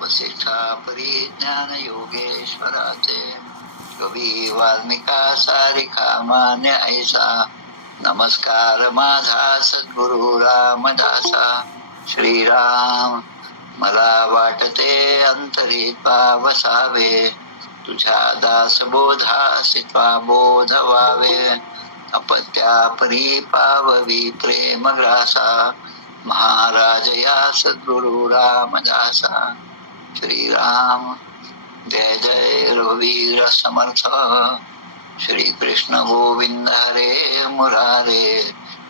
वसिष्ठापरी ज्ञान योगेश्वराचे कवी वाल्मिका सारिखा मान्य ऐसा नमस्कार माझा सद्गुरु रामदासा. श्रीराम मला वाटते अंतरी पावसावे तुझ्या दासबोधासी बोध व्हावे अपत्या परी पाववी प्रेम ग्रासा महाराज या सद्गुरु रामदासा. श्रीराम जय जय रघुवीर समर्थ. श्री कृष्ण गोविंद हरे मुरारे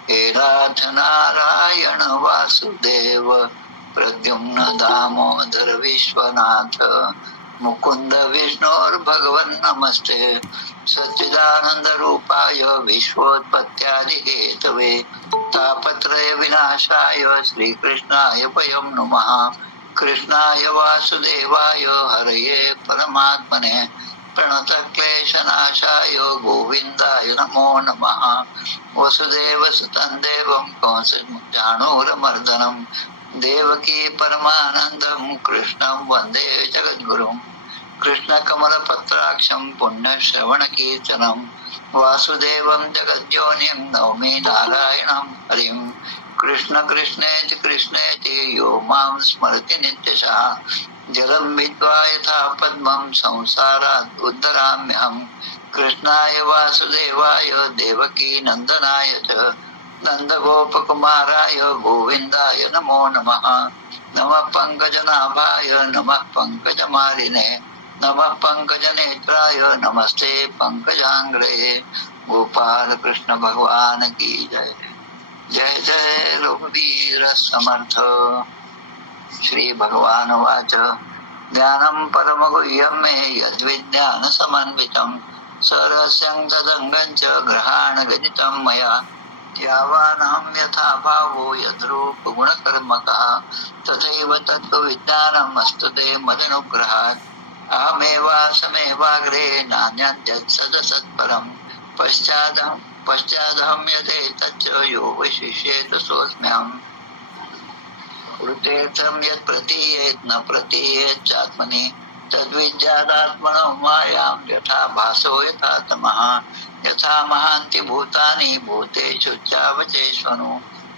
हे नाथ नारायण वासुदेव प्रद्युम्न दामोदर विश्वनाथ मुकुंद विष्णोर भगवन नमस्ते सच्चिदानंद रूपाय विश्वोत्पत्त्यादि हेतवे तापत्रय विनाशाय श्रीकृष्णाय वयं नमः. कृष्णाय वासुदेवाय हरये परमात्मने प्रणतक्लेशनाशाय गोविंदाय नमो नमः. वसुदेवसुतं देवं कंसचाणूरमर्दनं देवकी परमानन्दं कृष्णं वन्दे जगद्गुरुं. कृष्णकमलपत्राक्षं पुण्यश्रवणकीर्तनं वासुदेवं जगद्योनिं नौमि नारायणं हरिं. कृष्ण कृष्णेति कृष्णेति यो मां स्मरति नित्यशः जलं विद्वा यथा पद्मं संसारात् उद्धराम्यहम्. कृष्णाय वासुदेवाय देवकी नंदनाय च नंदगोपकुमाराय गोविंदाय नमो नमः. नमः पंकजनाभाय नमः पंकजमालिने नमः पंकजनेत्राय नमस्ते पंकजांग्रे. गोपाल कृष्ण भगवान की जय. जय जय रघुवीर समर्थ. श्री भगवान वाच ज्ञानं परमगुह्यं मे यद्विज्ञान समन्वितं सरस्यं तदंगं च ग्रहाण गणितं मया यावानहं यथा भावो यद्रूप गुणकर्मकः तथैव तत्त्वविज्ञानम् अस्तु ते मदनुग्रहात्. अहमेवासमेवाग्रे नान्यद्यत् सदसत्परं पश्चादहं यदेतच्च यो वशिष्येत सोऽस्म्यहम्. वृत्तेऽर्थं यत् प्रतीयेत् न प्रतीयेत् चात्मनि तद्विज्ञानात्मनो मायां यथा भासो यथा तमः. यथा महान्ति भूतानि भूतेषु चावचेष्वनु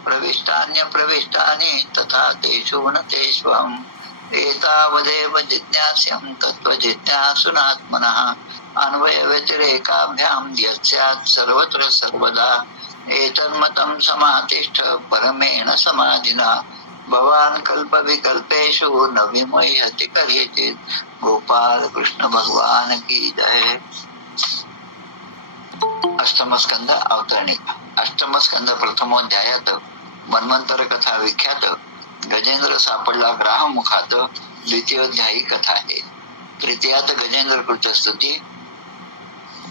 प्रविष्टान्यप्रविष्टानि तथा तेषु न तेष्वम्. एतावदेव जिज्ञास्यं तत्त्वजिज्ञासुनात्मनः अन्वयव्यतिरेकाभ्यां यस्यात् सर्वत्र सर्वदा एतन्मतं समातिष्ठ परमेण समाधिना. भवान् कल्पविकल्पेषु न विमुह्यति कदाचित्. गोपाल कृष्ण भगवान की जय. अष्टमस्कंद अवतरणिका. अष्टमस्कंद प्रथमोध्यायात मन्वंतर कथा विख्यात गजेंद्र सापडला ग्राहमुखात द्वितीयोध्यायी कथा आहे. तृतीयात गजेंद्र कृत स्तुती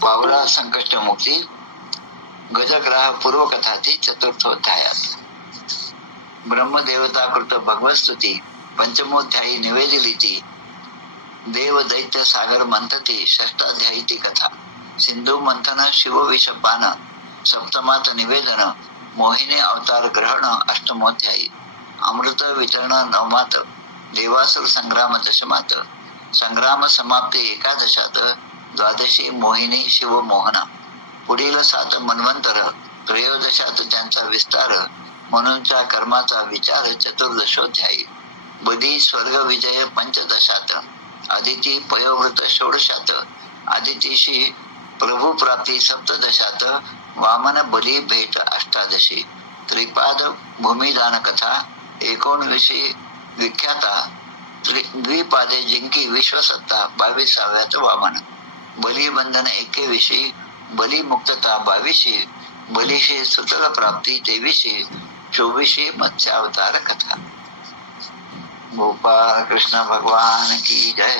पावला संकष्ट मुक्ती गजग्राह पूर्व कथाती चतुर्थोध्यायात ब्रह्मदेवता कृत भगवत स्तुती पंचमोध्यायी निवेदिलीती देव दैत्य सागर मंथती षष्टाध्यायी ती कथा. सिंधू मंथन शिव विषपान सप्तमात निवेदन मोहिनी अवतार ग्रहण अष्टमोध्यायी अमृत वितरण नवमात देवासुर संग्राम दशमात संग्राम समाप्ती एकादशात द्वादशी मोहिनी शिव मोहन. पुढील 7 मन्वंतर त्रयोदशात त्यांचा विस्तार म्हणूनच्या कर्माचा विचार चतुर्दशोध्यायी. बदी स्वर्ग विजय पंचदशात आदिती पयोवृत षोडशात आदितीशी प्रभू प्राप्ती सप्तदशात वामन बली भेट अष्टादशी. त्रिपाद भूमिदान कथा 19 विख्याता द्विपादे जिंकी विश्वसत्ता 22व्यात वामन. बलिबंधन 21 बलिमुक्तता 22 बलीशी सुतल प्राप्ती 23 24 मत्स्यावतार कथा. गोपाल कृष्ण भगवान की जय.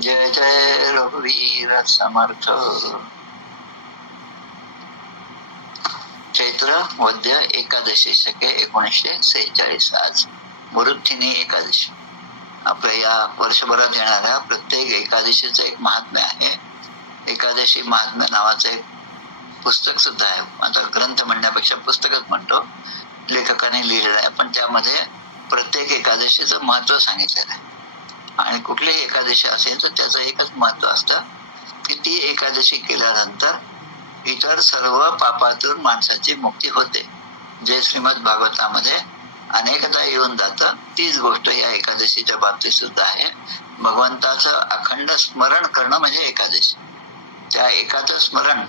जय जय रघुवीर समर्थ. चैत्र वद्य एकादशी शके 1946 आज मरुथिनी एकादशी. आपल्या या वर्षभरात येणाऱ्या प्रत्येक एकादशीचं एक महात्म्य आहे. एकादशी महात्म्य नावाचं एक पुस्तक सुद्धा आहे. आता ग्रंथ म्हणण्यापेक्षा पुस्तकच म्हणतो. लेखकाने लिहिलेलं आहे, पण त्यामध्ये प्रत्येक एकादशीचं महत्व सांगितलेलं आहे. आणि कुठलीही एकादशी असेल तर त्याचं एकच महत्व असतं की ती एकादशी केल्यानंतर इतर सर्व पापातून माणसाची मुक्ती होते, जे श्रीमद भागवतामध्ये अनेकदा येऊन जातं. तीच गोष्ट या एकादशीच्या बाबतीत सुद्धा आहे. भगवंताचं अखंड स्मरण करणं म्हणजे एकादशी. त्या एकाचं स्मरण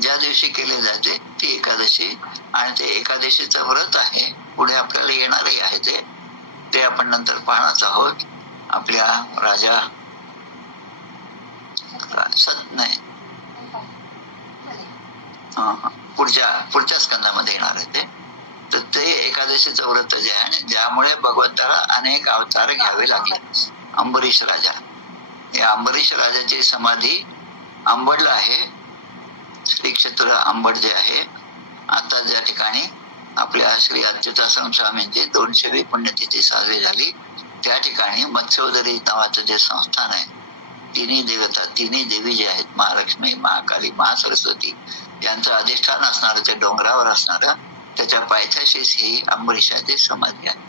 ज्या दिवशी केले जाते ती एकादशी, आणि ते एकादशीचं व्रत आहे. पुढे आपल्याला येणारही आहे ते आपण नंतर पाहणारच आहोत. आपल्या राजा नाही पुढच्या स्कंदामध्ये येणार आहे तर ते एकादशीचं व्रत जे आहे, ज्यामुळे भगवंताला अनेक अवतार घ्यावे लागले. अंबरीश राजा, या अंबरीश राजाची समाधी अंबडला आहे. श्री क्षेत्र अंबड जे आहे, आता ज्या ठिकाणी आपल्या श्री अच्युताश्रम स्वामींची 200वी पुण्यतिथी साजरी झाली, त्या ठिकाणी मत्स्योदरी नावाचं जे संस्थान आहे, तिन्ही देवता, तिन्ही देवी जे आहेत, महालक्ष्मी, महाकाली, महासरस्वती, यांचं अधिष्ठान असणारं, ते डोंगरावर असणारं, त्याच्या पायथ्याशीच ही अंबरीशाची समाधी आहे.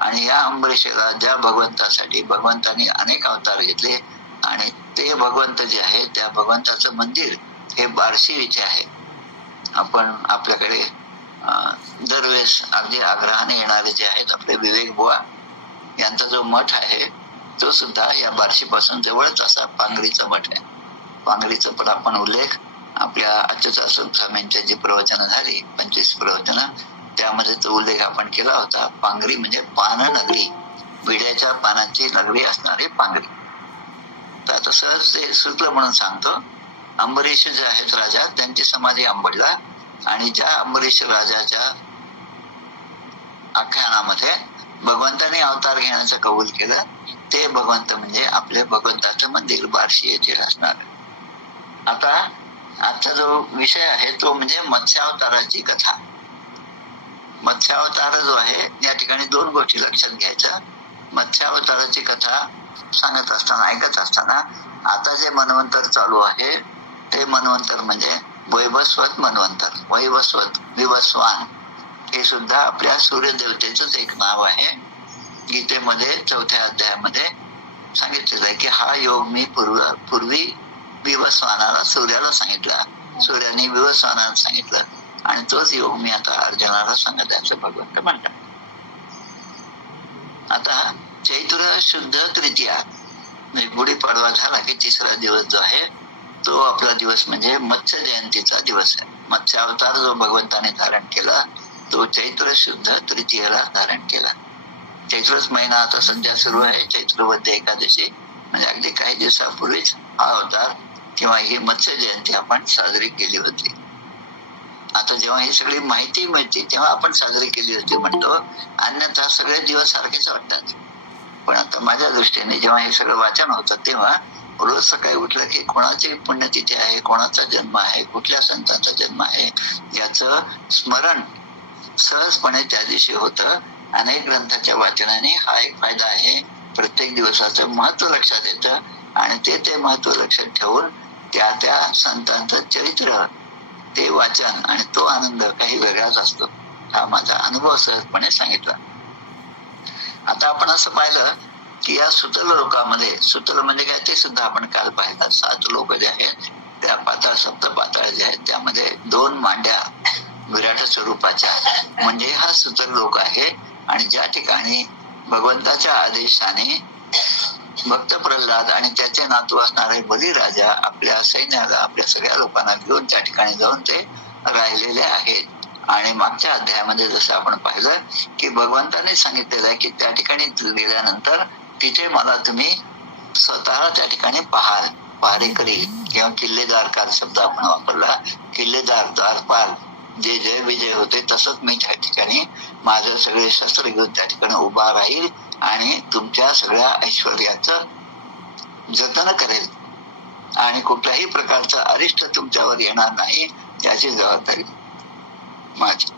आणि या अंबरीशाला ज्या भगवंतासाठी भगवंतांनी अनेक अवतार घेतले, आणि ते भगवंत जे आहे त्या भगवंताचं मंदिर हे बार्शी इथे आहे. आपण आपल्याकडे दरवेळेस अगदी आग्रहाने येणारे जे आहेत आपले विवेक बुवा यांचा जो मठ आहे तो सुद्धा या बार्शी पासून जवळच असा पांगरीचा मठ आहे. पांगरीचा पण आपण उल्लेख आपल्या अच्युताश्रम स्वामींची जी प्रवचनं झाली, 25 प्रवचनं, त्यामध्ये तो उल्लेख आपण केला होता. पांगरी म्हणजे पान नगरी, विड्याच्या पानाची नगरी असणारी पांगरी. तर आता सहज ते सुचलं म्हणून सांगतो. अंबरीश जे आहेत राजा, त्यांची समाधी अंबडला, आणि ज्या अंबरीश राजाच्या आख्यानामध्ये भगवंताने अवतार घेण्याचं कबूल केलं, ते भगवंत म्हणजे आपले भगवंताचं मंदिर बार्शी येथे असणार. आता आजचा जो विषय आहे तो म्हणजे मत्स्यावताराची कथा. मत्स्यावतार जो आहे, या ठिकाणी 2 गोष्टी लक्षात घ्यायच्या. मत्स्यावताराची कथा सांगत असताना, ऐकत असताना, आता जे मन्वंतर चालू आहे ते मन्वंतर म्हणजे वैवस्वत मन्वंतर. वैवस्वत, विवस्वान हे सुद्धा आपल्या सूर्यदेवतेच एक नाव आहे. गीतेमध्ये 4थ्या अध्यायामध्ये सांगितलेलं आहे की हा योग मी पूर्वी विवस्वानाला, सूर्याला सांगितला, सूर्याने विवस्वानाला सांगितलं, आणि तोच योग मी आता अर्जुनाला सांगत आहे असं भगवंत म्हणतात. आता चैत्र शुद्ध तृतीया म्हणजे गुढीपाडवा झाला की 3रा दिवस जो आहे तो आपला दिवस म्हणजे मत्स्य जयंतीचा दिवस आहे. मत्स्य अवतार जो भगवंताने धारण केला तो चैत्र शुद्ध तृतीयेला धारण केला. चैत्रच महिना आता सध्या सुरू आहे. चैत्रवद्य एकादशी म्हणजे अगदी काही दिवसापूर्वीच हा अवतार किंवा ही मत्स्य जयंती आपण साजरी केली होती. आता जेव्हा ही सगळी माहिती मिळते तेव्हा आपण साजरी केली होती म्हणतो, अन्यथा सगळे दिवस सारखेच वाटतात. पण आता माझ्या दृष्टीने जेव्हा हे सगळं वाचन होतं तेव्हा रोज सकाळी उठलं की कोणाची पुण्यतिथी आहे, कोणाचा जन्म आहे, कुठल्या संतांचा जन्म आहे याचं स्मरण सहजपणे त्या दिवशी होतं. अनेक ग्रंथाच्या वाचनाने हा एक फायदा आहे. प्रत्येक दिवसाचं महत्व लक्षात येतं, आणि ते महत्व लक्षात ठेवून त्या संतांचं चरित्र, ते वाचन आणि तो आनंद काही वेगळाच असतो. हा माझा अनुभव सहजपणे सांगितला. आता आपण असं पाहिलं की या सुतल लोकामध्ये, सुतल म्हणजे काय ते सुद्धा आपण काल पाहिलं. 7 लोक जे आहेत त्या पाताळ, सप्त पाताळ जे आहेत त्यामध्ये 2 मांड्या विराट स्वरूपाच्या म्हणजे हा सुतल लोक आहे. आणि ज्या ठिकाणी भगवंताच्या आदेशाने भक्त प्रल्हाद आणि त्याचे नातू असणारे बलिराजा आपल्या सैन्याला, आपल्या सगळ्या लोकांना घेऊन त्या ठिकाणी जाऊन ते राहिलेले आहेत. आणि मागच्या अध्यायामध्ये जसं आपण पाहिलं की भगवंताने सांगितलेलं आहे की त्या ठिकाणी गेल्यानंतर तिथे मला तुम्ही स्वतः त्या ठिकाणी पाहाल. पहारेकरी किंवा किल्लेदार काल शब्द आपण वापरला. किल्लेदार, द्वारपाल जे जय विजय होते तसंच मी त्या ठिकाणी माझं सगळे शस्त्र घेऊन त्या ठिकाणी उभा राहील आणि तुमच्या सगळ्या ऐश्वर्याचं जतन करेल, आणि कुठल्याही प्रकारचा अरिष्ट तुमच्यावर येणार नाही याची जबाबदारी माझी.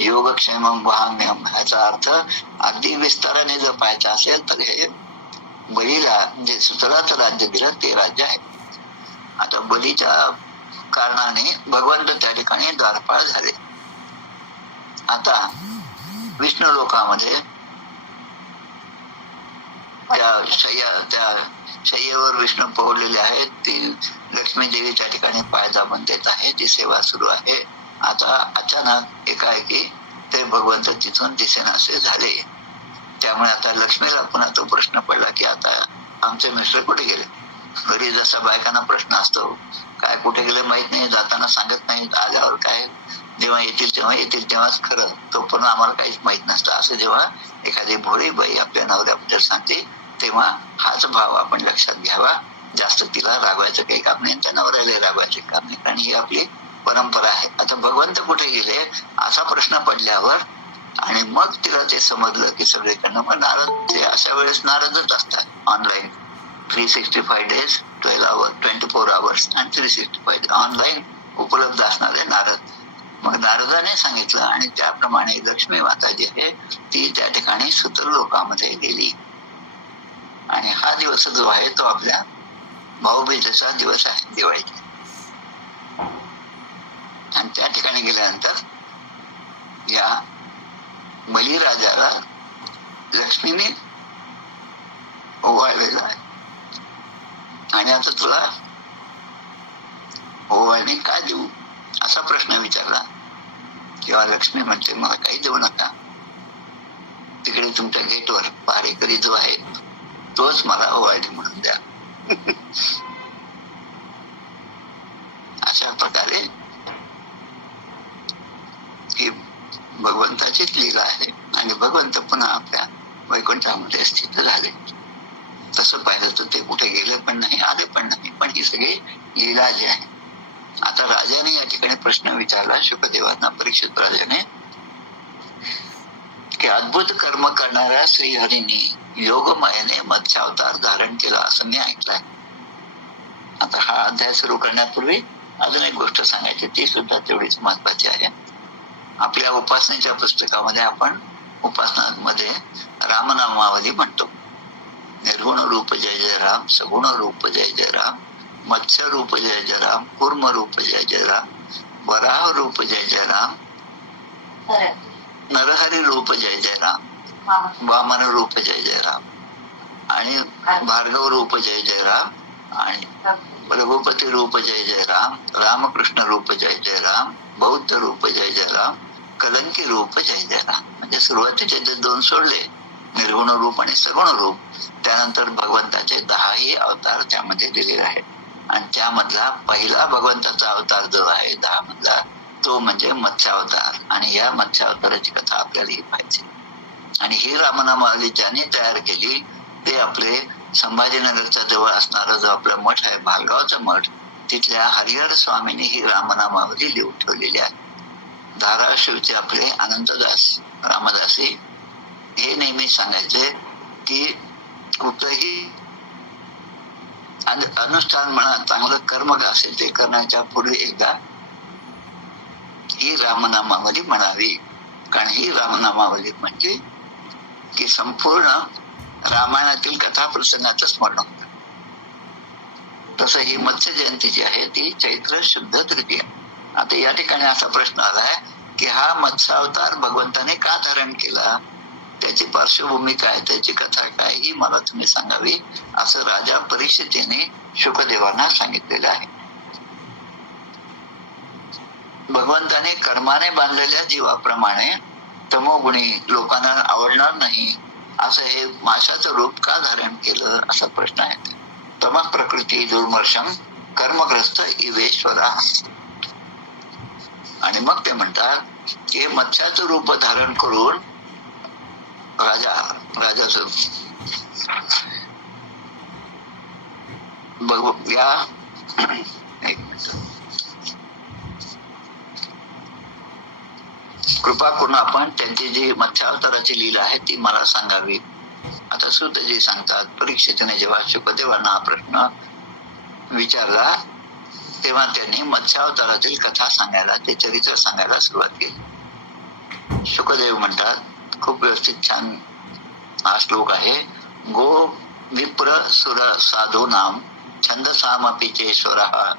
योगक्षेमम वहाम्यहम ह्याचा अर्थ अगदी विस्ताराने जर पाहायचा असेल तर हे बलीला जे सुतलाचं राज्य दिलं ते राज्य आहे. आता बलीच्या कारणाने भगवंत त्या ठिकाणी द्वारपाळ झाले. आता विष्णू लोकामध्ये त्या शय्येवर विष्णू पोहलेले आहेत. ती लक्ष्मी देवी त्या ठिकाणी पाय दाबून देत आहे. ती सेवा सुरू आहे. आता अचानक एकाएकी ते भगवंत तिथून दिसेनासे झाले. त्यामुळे आता लक्ष्मीला पुन्हा तो प्रश्न पडला की आता आमचे मिस्टर कुठे गेले. घरी जसा बायकांना प्रश्न असतो, काय कुठे गेले माहित नाही, जाताना सांगत नाहीत, आल्यावर काय जेव्हा येतील तेव्हाच खरं, तोपर्यंत आम्हाला काहीच माहित नसतं. असं जेव्हा एखादी भोळी बाई आपल्या नवऱ्याबद्दल सांगते तेव्हा हाच भाव आपण लक्षात घ्यावा. जास्त तिला रागवायचं काही काम नाही, त्या नवऱ्याला रागवायचं काम नाही, कारण ही आपली परंपरा आहे. आता भगवंत कुठे गेले असा प्रश्न पडल्यावर आणि मग तिला ते समजलं की सगळीकडनं, मग नारद ते अशा वेळेस नारदच असतात ऑनलाईन 365 days 24 hours आणि 365 ऑनलाईन उपलब्ध असणारे नारद. मग नारदाने सांगितलं आणि त्याप्रमाणे लक्ष्मी माता जी आहे ती त्या ठिकाणी सुतर लोकांमध्ये गेली. आणि हा दिवस जो आहे तो आपल्या भाऊबीजेचा दिवस आहे, दिवाळीचा. आणि त्या ठिकाणी गेल्यानंतर या बलिराजाला लक्ष्मीने ओवाळलेला आहे. आणि आता तुला ओवाळणे काय देऊ असा प्रश्न विचारला. किंवा लक्ष्मी म्हणते मला काही देऊ नका, तिकडे तुमच्या गेटवर पारेकरी जो आहे तोच मला ओवाळणी म्हणून द्या. अशा प्रकारे ही भगवंताचीच लीला आहे. आणि भगवंत पुन्हा आपल्या वैकुंठामध्ये स्थित झाले. तसं पाहिलं तर ते कुठे गेले पण नाही, आले पण नाही, पण ही सगळी लीला जी आहे. आता राजाने या ठिकाणी प्रश्न विचारला शुकदेवांना, परीक्षित राजाने, की अद्भुत कर्म करणाऱ्या श्रीहरींनी योगमायेने मत्स्यावतार धारण केला असं मी ऐकलंय. आता हा अध्याय सुरू करण्यापूर्वी अजून एक गोष्ट सांगायची, ती सुद्धा तेवढीच महत्वाची आहे. आपल्या उपासनेच्या पुस्तकामध्ये आपण उपासनामध्ये रामनामावली म्हणतो. निर्गुण रूप जय जय राम, सगुण रूप जय जय राम, मत्स्य रूप जय जय राम, कूर्म रूप जय जय राम, वराह रूप जय जय राम, नरहरी रूप जय जय राम, वामन रूप जय जय राम, आणि भार्गव रूप जय जय राम, आणि रघुपती रूप जय जय राम, रामकृष्ण रूप जय जय राम, बौद्ध रूप जय जय राम, कलंकी रूप जय जय राम. म्हणजे सुरुवातीचे जे 2 सोडले, निर्गुण रूप आणि सगुण रूप, त्यानंतर भगवंताचे 10ही अवतार त्यामध्ये दिलेले आहेत. आणि त्यामधला पहिला भगवंताचा अवतार जो आहे 10 मधला, तो म्हणजे मत्स्यावतार. आणि या मत्स्यावताराची कथा आपल्याला ही पाहिजे. आणि ही रामनामावली ज्याने तयार केली ते आपले संभाजीनगरच्या जवळ असणारा जो आपला मठ आहे, भालगावचा मठ, तिथल्या हरिहर स्वामींनी ही रामनामावली लिहून ठेवलेली आहे. धाराशिवचे आपले अनंतदास रामदासी हे नेहमी सांगायचे की कुठलंही अनुष्ठान म्हणा, चांगलं कर्म असेल ते करण्याच्या पूर्वी एकदा ही रामनामावली म्हणावी. कारण ही रामनामावली म्हणजे की संपूर्ण रामायणातील कथा प्रसंगाचं स्मरण होतं. तसं ही मत्स्य जयंती जी आहे ती चैत्र शुद्ध तृतीया. आता या ठिकाणी असा प्रश्न आलाय की हा मत्स्यावतार भगवंताने का धारण केला, त्याची पार्श्वभूमी काय, त्याची कथा काय, ही मला तुम्ही सांगावी असं राजा परीक्षितीने शुकदेवांना सांगितलेलं आहे. भगवंताने कर्माने बांधलेल्या जीवाप्रमाणे तमोगुणी लोकांना आवडणार नाही असं हे माशाचं रूप का धारण केलं असा प्रश्न आहे. तम प्रकृती दुर्मर्शम कर्मग्रस्त इवेश्वरा. आणि मग ते म्हणतात की मत्स्याचं रूप धारण करून राजाचं या एक मिनिट कृपा करून आपण त्यांची जी मत्स्यावताराची लीला आहे ती मला सांगावी. आता सूतजी सांगतात, परीक्षितने जेव्हा शुकदेवांना हा प्रश्न विचारला तेव्हा त्यांनी मत्स्यावतारातील कथा सांगायला, ते चरित्र सांगायला सुरुवात केली. शुकदेव म्हणतात, खूप व्यवस्थित छान हा श्लोक आहे. गो विप्र सुर साधू नाम छंदसामपि चेश्वरः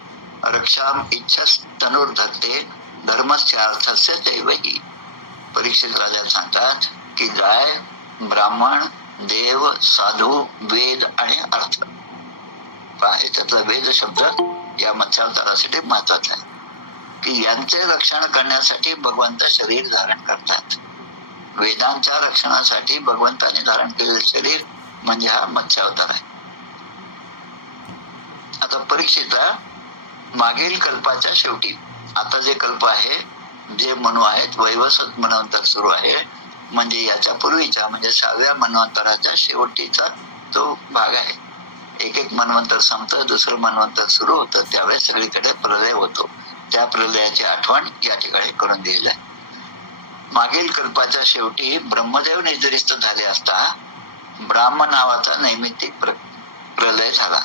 रक्षाम इच्छस तनुर्धत्ते धर्मस्यार्थस्य चैवहि. परीक्षित राजा सांगतात की गाय, ब्राह्मण, देव, साधू, वेद आणि अर्थ. त्यातला वेद शब्द या मत्स्यावतारासाठी महत्वाचा आहे की यांचे रक्षण करण्यासाठी भगवंत शरीर धारण करतात. वेदांच्या रक्षणासाठी भगवंताने धारण केलेले शरीर म्हणजे हा मत्स्यावतार आहे. आता परीक्षिता, मागील कल्पाच्या शेवटी, आता जे कल्प आहे, जे मनू आहेत, वैवस्वत मनवंतर सुरू आहे, म्हणजे याच्या पूर्वीच्या म्हणजे 6व्या मनवंतराच्या शेवटीचा तो भाग आहे. एक एक मनवंतर संपतं, दुसरं मनवंतर सुरू होतं, त्यावेळेस सगळीकडे प्रलय होतो. त्या प्रलयाची आठवण या ठिकाणी करून दिलेली आहे. मागील कल्पाच्या शेवटी ब्रह्मदेव निद्रिस्त झाले असता ब्राह्म नावाचा नैमित्तिक प्रलय झाला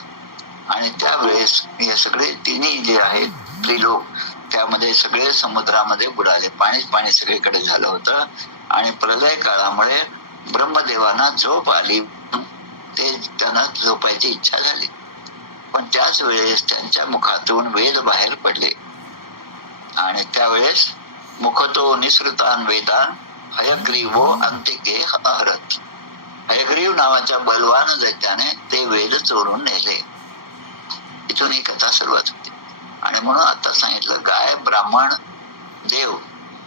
आणि त्यावेळेस हे सगळे तिन्ही जे आहेत त्रिलोक त्यामध्ये सगळे समुद्रामध्ये बुडाले. पाणी सगळीकडे झालं होतं आणि प्रलय काळामुळे ब्रह्मदेवांना झोप आली. ते त्यांना झोपायची इच्छा झाली, पण त्याच वेळेस त्यांच्या मुखातून वेद बाहेर पडले आणि त्यावेळेस मुखतो निसृतान वेदान हयग्रीवो अंतिके अहरत. हयग्रीव नावाच्या बलवान दैत्याने ते वेद चोरून नेले. इथून ही कथा सुरुवात होते. आणि म्हणून आता सांगितलं काय, ब्राह्मण, देव,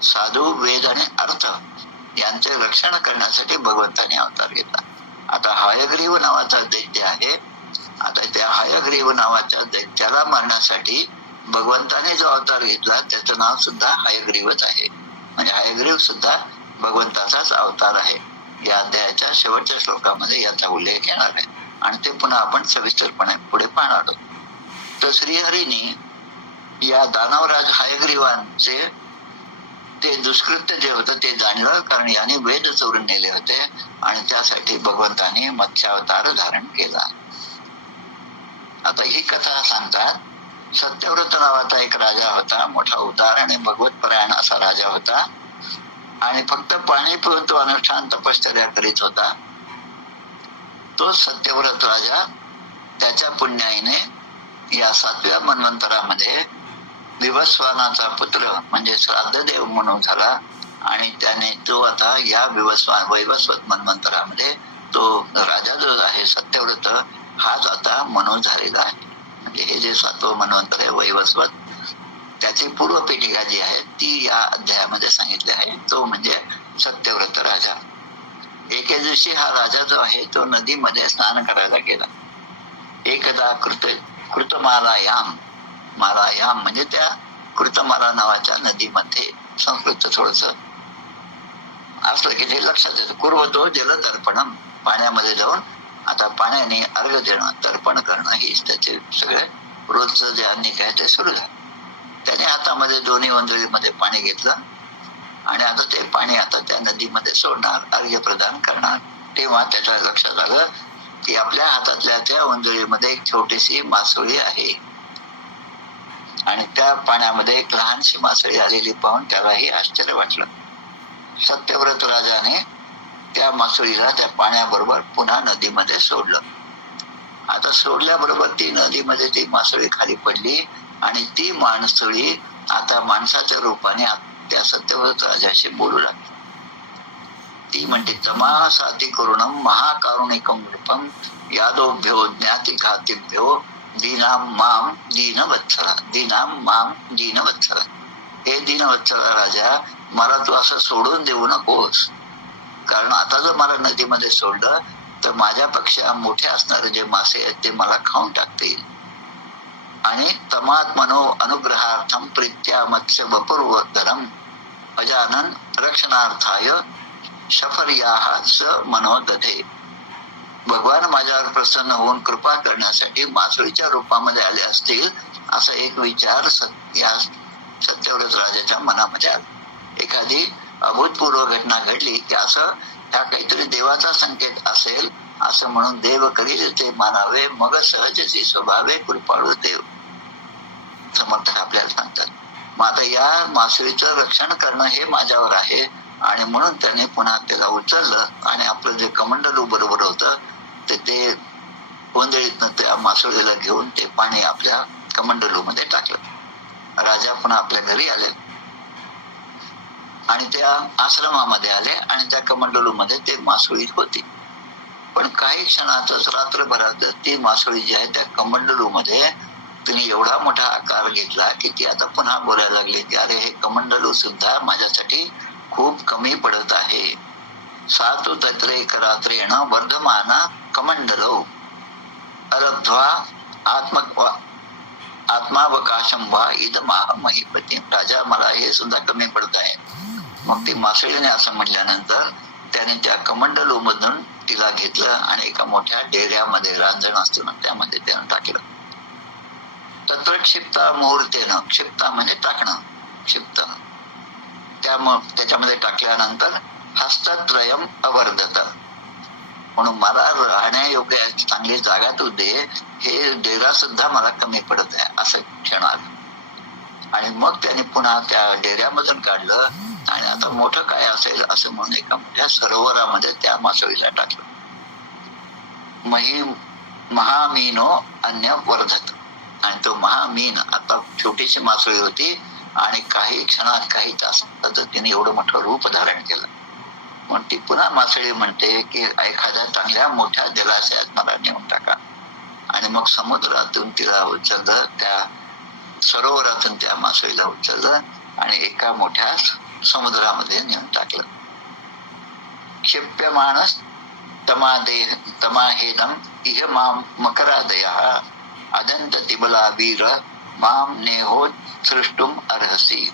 साधू, वेद आणि अर्थ यांचे रक्षण करण्यासाठी भगवंताने अवतार घेतला. आता हयग्रीव नावाचा दैत्य आहे. आता त्या हयग्रीव नावाच्या दैत्याला मारण्यासाठी भगवंताने जो अवतार घेतला त्याचं नाव सुद्धा हयग्रीवच आहे. म्हणजे हयग्रीव सुद्धा भगवंताचाच अवतार आहे. या अध्यायाच्या शेवटच्या श्लोकामध्ये याचा उल्लेख येणार आहे आणि ते पुन्हा आपण सविस्तरपणे पुढे पाहणार आहोत. तर श्रीहरीने या दानवराज हयग्रीवांचे ते दुष्कृत्य जे होतं ते जाणलं, कारण याने वेद चोरून नेले होते आणि त्यासाठी भगवंताने मत्स्यावतार धारण केला. आता ही कथा सांगतात, सत्यव्रत नावाचा एक राजा होता, मोठा उदार आणि भगवत परायण असा राजा होता आणि फक्त पाणी पिऊन तो अनुष्ठान तपश्चर्या करीत होता. तो सत्यव्रत राजा त्याच्या पुण्याईने या 7व्या मन्वंतरामध्ये विवस्वानाचा पुत्र म्हणजे श्राद्धदेव म्हणून झाला आणि त्याने तो आता या वैवस्वत मन्वंतरामध्ये तो राजा जो आहे सत्यव्रत हाच आता मनु झालेला आहे. म्हणजे हे जे 7वं मन्वंतर आहे वैवस्वत, त्याची पूर्व पेटिका जी आहे ती या अध्यायामध्ये सांगितली आहे. तो म्हणजे सत्यव्रत राजा. एके दिवशी हा राजा जो आहे तो नदीमध्ये स्नान करायला गेला. एकदा कृतमालायाम म्हणजे त्या कृतमाला नावाच्या नदीमध्ये, संस्कृत थोडस असलं की ते लक्षात येतं. कुर्वतो जलतर्पणम, पाण्यामध्ये जाऊन आता पाण्याने अर्घ देणं, तर्पण करणं ही त्याचे सगळे रोजचं जे अन्निक आहे ते सुरू झालं. त्याने हातामध्ये दोन्ही ओंजळीमध्ये पाणी घेतलं आणि आता ते पाणी आता त्या नदीमध्ये सोडणार, अर्घ्य प्रदान करणार. तेव्हा त्याच्या लक्षात आलं की आपल्या हातातल्या त्या ओंजळीमध्ये एक छोटीशी मासोळी आहे आणि त्या पाण्यामध्ये एक लहानशी मासळी आलेली पाहून त्यालाही आश्चर्य वाटलं. सत्यव्रत राजाने त्या मासळीला त्या पाण्याबरोबर पुन्हा नदीमध्ये सोडलं. आता सोडल्याबरोबर ती नदीमध्ये ती मासळी खाली पडली आणि ती माणसळी आता माणसाच्या रूपाने त्या सत्यव्रत राजाशी बोलू लागली. ती म्हणते, तमासाती करुणम महाकारुणिकम रूपम यादोभ्यो ज्ञातिघातिभ्यो दीनाम माम दीनवत्सला. हे दीनवत्सला राजा, मला तू असं सोडून देऊ नकोस, कारण आता जर मला नदीमध्ये सोडलं तर माझ्यापेक्षा मोठे असणारे जे मासे आहेत ते मला खाऊन टाकतील. आणि तमात्मनो अनुग्रहार्थम प्रीत्या मत्स्य वपुर्वधरम अजानन रक्षणार्थाय शफर्याः स मनोदधे. भगवान माझ्यावर प्रसन्न होऊन कृपा करण्यासाठी मासळीच्या रूपामध्ये आले असतील असा एक विचार या सत्यव्रत राजाच्या मनामध्ये आला. एखादी अभूतपूर्व घटना घडली की असं ह्या काहीतरी देवाचा संकेत असेल असं म्हणून देव करील ते मानावे, मग सहजची स्वभावे कृपाळू देव. समर्थ आपल्याला सांगतात. मग आता या मासळीचं रक्षण करणं हे माझ्यावर आहे आणि म्हणून त्याने पुन्हा त्याला उचललं आणि आपलं जे कमंडलू बरोबर होतं ते गोंधळीतनं त्या मासळीला घेऊन ते पाणी आपल्या कमंडलू मध्ये टाकलं. राजा पुन्हा आपल्या घरी आले आणि त्या आश्रमामध्ये आले आणि त्या कमंडलू मध्ये ते मासळी होती. पण काही क्षणातच रात्रभरात ती मासोळी जी आहे त्या कमंडलू मध्ये तिने एवढा मोठा आकार घेतला की ती आता पुन्हा बोलायला लागली की अरे हे कमंडलू सुद्धा माझ्यासाठी खूप कमी पडत आहे. सातु तत्रे करात्रेण वर्धमाना कमंडलो अलब्ध्वा आत्मावकाशम वा इदमाह महीपती. राजा, मला हे सुद्धा कमी पडत आहे. मग ती मासळीने असं म्हटल्यानंतर त्याने त्या कमंडलू मधून तिला घेतलं आणि एका मोठ्या डेऱ्यामध्ये, रांजण असतो ना त्यामध्ये त्यानं टाकलं. तत्र क्षिप्ता मुहूर्तेनं, क्षिप्ता म्हणजे टाकणं, क्षिप्त, त्याच्यामध्ये टाकल्यानंतर हस्तत्रयम अवर्धत, म्हणून मला राहण्यायोग्य चांगली जागा तू दे, हे डेरा सुद्धा मला कमी पडत आहे असं क्षण आलं. आणि मग त्याने पुन्हा त्या डेऱ्यामधून काढलं आणि आता मोठं काय असेल असं म्हणून एका मोठ्या सरोवरामध्ये त्या मासळीला टाकलं. महामीनो अन्य वर्धत, आणि तो महामीन, आता छोटीशी मासळी होती आणि काही क्षणात, काही तासात तिने एवढं मोठं रूप धारण केलं. मग ती पुन्हा मासळी म्हणते की एखाद्या चांगल्या मोठ्या जलाशयात मला नेऊन टाका. आणि मग समुद्रातून तिला उचललं, त्या सरोवरातून त्या मासळीला उचललं आणि एका मोठ्या समुद्रामध्ये नेऊन टाकलं. क्षिप्यमानस तमाहेदम इह माम मकरादयः अदंत तिबला वीर माम नेहो सृष्टुम अर्हसी.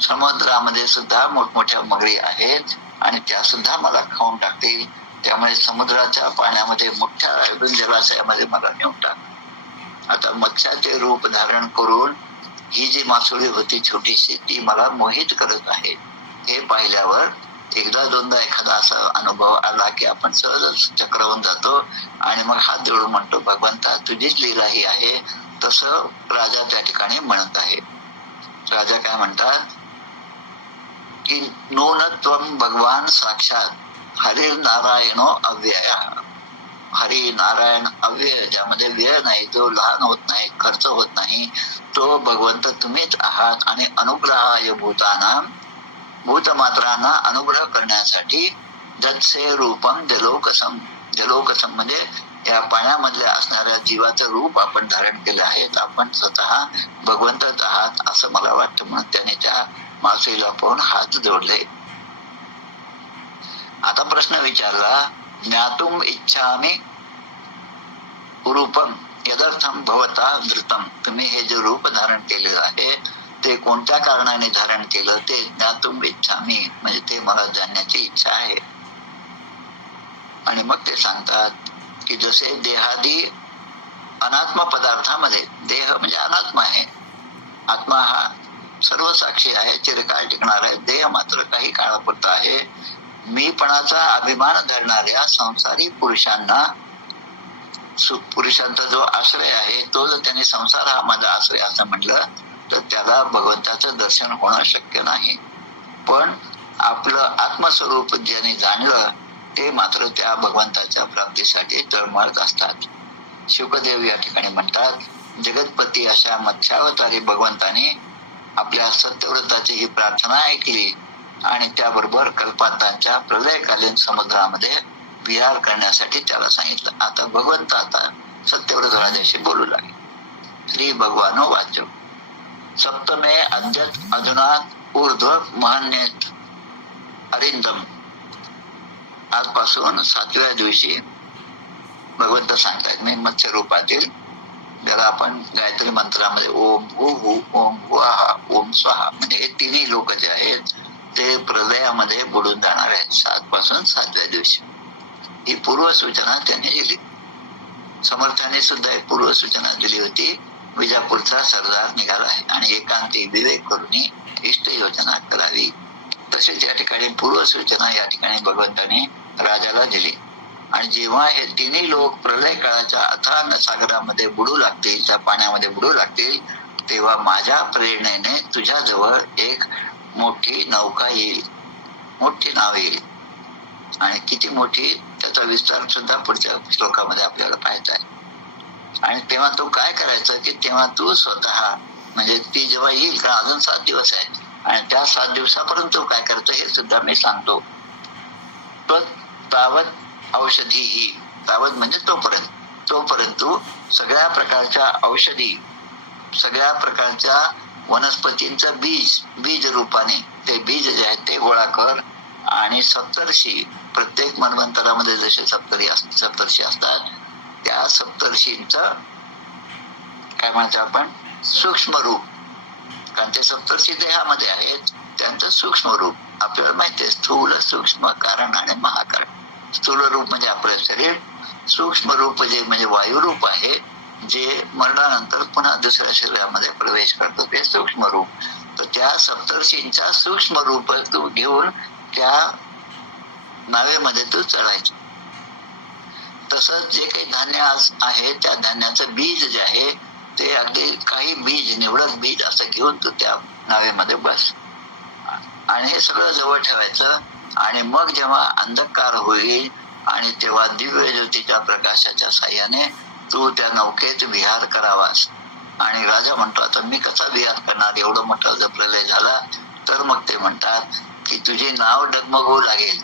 समुद्रामध्ये सुद्धा मोठमोठ्या मगरी आहेत आणि त्या सुद्धा मला खाऊन टाकतील, त्यामुळे समुद्राच्या पाण्यामध्ये मोठ्या जलाशयामध्ये मला नेऊन टाक. आता मत्स्याचे रूप धारण करून ही जी मासोळी होती छोटीशी, ती मला मोहित करत आहे. हे पाहिल्यावर एकदा दोनदा एखादा असा अनुभव आला की आपण सहजच चक्रावून जातो आणि मग हात जोडून म्हणतो, भगवंता तुझीच लीला ही आहे. तसं राजा त्या ठिकाणी म्हणत आहे. राजा काय म्हणतात की नूनत्वम भगवान साक्षात हरिर नारायणो अव्यय. हरी नारायण अव्यय, ज्यामध्ये व्यय नाही, जो लहान होत नाही, खर्च होत नाही, तो भगवंत तुम्हीच आहात. आणि अनुग्रहाय भूताना, भूतमात्रांना अनुग्रह करण्यासाठी जत्से रूपम जलोकसम, जलोकसम म्हणजे या पाण्यामधल्या असणाऱ्या जीवाचं रूप आपण धारण केलं आहे. आपण स्वतः भगवंतच आहात असं मला वाटतं. म्हणून त्याने त्या मासळीला पाहून हात जोडले. आता प्रश्न विचारला, ज्ञातुम इच्छामि रूपम यदर्थम भवता धृतम. तुम्ही हे जे रूप धारण केलेलं आहे ते कोणत्या कारणाने धारण केलं ते ज्ञातुम इच्छामि, म्हणजे ते मला जाणण्याची इच्छा आहे. आणि मग ते सांगतात की जसे देहादी अनात्म पदार्थामध्ये, देह म्हणजे अनात्मा आहे, आत्मा हा सर्व साक्षी आहे, चिरकाळ टिकणार आहे, देह मात्र काही काळापुरता आहे. मीपणाचा अभिमान धरणाऱ्या संसारी पुरुषांना, पुरुषांचा जो आश्रय आहे तो जर त्याने संसार हा माझा आश्रय असं म्हटलं तर त्याला भगवंताचं दर्शन होणं शक्य नाही. पण आपलं आत्मस्वरूप ज्याने जाणलं ते मात्र त्या भगवंताच्या प्राप्तीसाठी तळमळत असतात. शुकदेव या ठिकाणी म्हणतात, जगतपती अशा मत्स्यावतारी भगवंताने आपल्या सत्यव्रताची ही प्रार्थना ऐकली आणि त्याबरोबर कल्पांतांच्या प्रलयकालीन समुद्रामध्ये विहार करण्यासाठी त्याला सांगितलं. आता भगवंत आता सत्यव्रत राजाशी बोलू लागले. श्री भगवानो वाच्य सप्तमे अद्यत अधुना ऊर्ध्व महन्येत अरिंदम. आजपासून 7व्या दिवशी भगवंत सांगतायत मी मत्स्य रूपातील, ज्याला आपण गायत्री मंत्रामध्ये ओम भू ओम भुवाहा ओम स्वाहा म्हणजे हे तिन्ही लोक जे आहेत ते प्रलयामध्ये बुडून जाणार आहेत 7 पासून 7व्या दिवशी. ही पूर्व सूचना त्यांनी दिली. समर्थाने सुद्धा एक पूर्व सूचना दिली होती. विजापूरचा सरदार निघाला आहे आणि एकांती विवेक करून इष्ट योजना करावी. तसेच या ठिकाणी पूर्व सूचना या ठिकाणी भगवंताने राजाला दिली. आणि जेव्हा हे तिन्ही लोक प्रलय काळाच्या अथांग सागरामध्ये बुडू लागतील, त्या पाण्यामध्ये बुडू लागतील, तेव्हा माझ्या प्रेरणेने तुझ्याजवळ एक मोठी नौका येईल, मोठी नाव येईल. आणि किती मोठी त्याचा विस्तार सुद्धा पुढच्या श्लोकामध्ये आपल्याला पाहायचा आहे. आणि तेव्हा तू काय करायचं की तेव्हा तू स्वतः म्हणजे ती जेव्हा येईल, कारण अजून 7 दिवस आहेत आणि त्या 7 दिवसापर्यंत तू काय करतो हे सुद्धा मी सांगतो. तावत औषधी ही, तावत म्हणजे तोपर्यंत सगळ्या प्रकारच्या औषधी, सगळ्या प्रकारच्या वनस्पतींचं बीज रूपाने ते बीज जे आहे ते गोळा कर. आणि सप्तर्षी, प्रत्येक मन्वंतरामध्ये जसे सप्तर्षी असतात, त्या सप्तर्षींचं काय म्हणतो आपण, सूक्ष्म रूप. कारण ते सप्तर्षी देहामध्ये आहेत, त्यांचं सूक्ष्म रूप आपल्याला माहिती आहे. स्थूल, सूक्ष्म, कारण आणि महाकारण. स्थूल रूप म्हणजे आपलं शरीर, सूक्ष्म रूप जे म्हणजे वायू रूप आहे, जे मरणानंतर पुन्हा दुसऱ्या शरीरामध्ये प्रवेश करतो, ते सूक्ष्म रूप. तर त्या सप्तर्षींचा सूक्ष्म रूप तू घेऊन त्या नावेमध्ये तू चढायचं. तसंच जे काही धान्य आहे, त्या धान्याचं बीज जे आहे ते अगदी काही बीज, निवडक बीज असं घेऊन तू त्या नावेमध्ये बस. आणि हे सगळं जवळ ठेवायचं. आणि मग जेव्हा अंधकार होईल आणि तेव्हा दिव्य ज्योतीच्या प्रकाशाच्या साह्याने तू त्या नौकेत विहार करावास. आणि राजा म्हणतो, आता मी कसा विहार करणार, एवढं मोठा जर प्रलय झाला. तर मग ते म्हणतात की तुझी नाव डगमगू लागेल.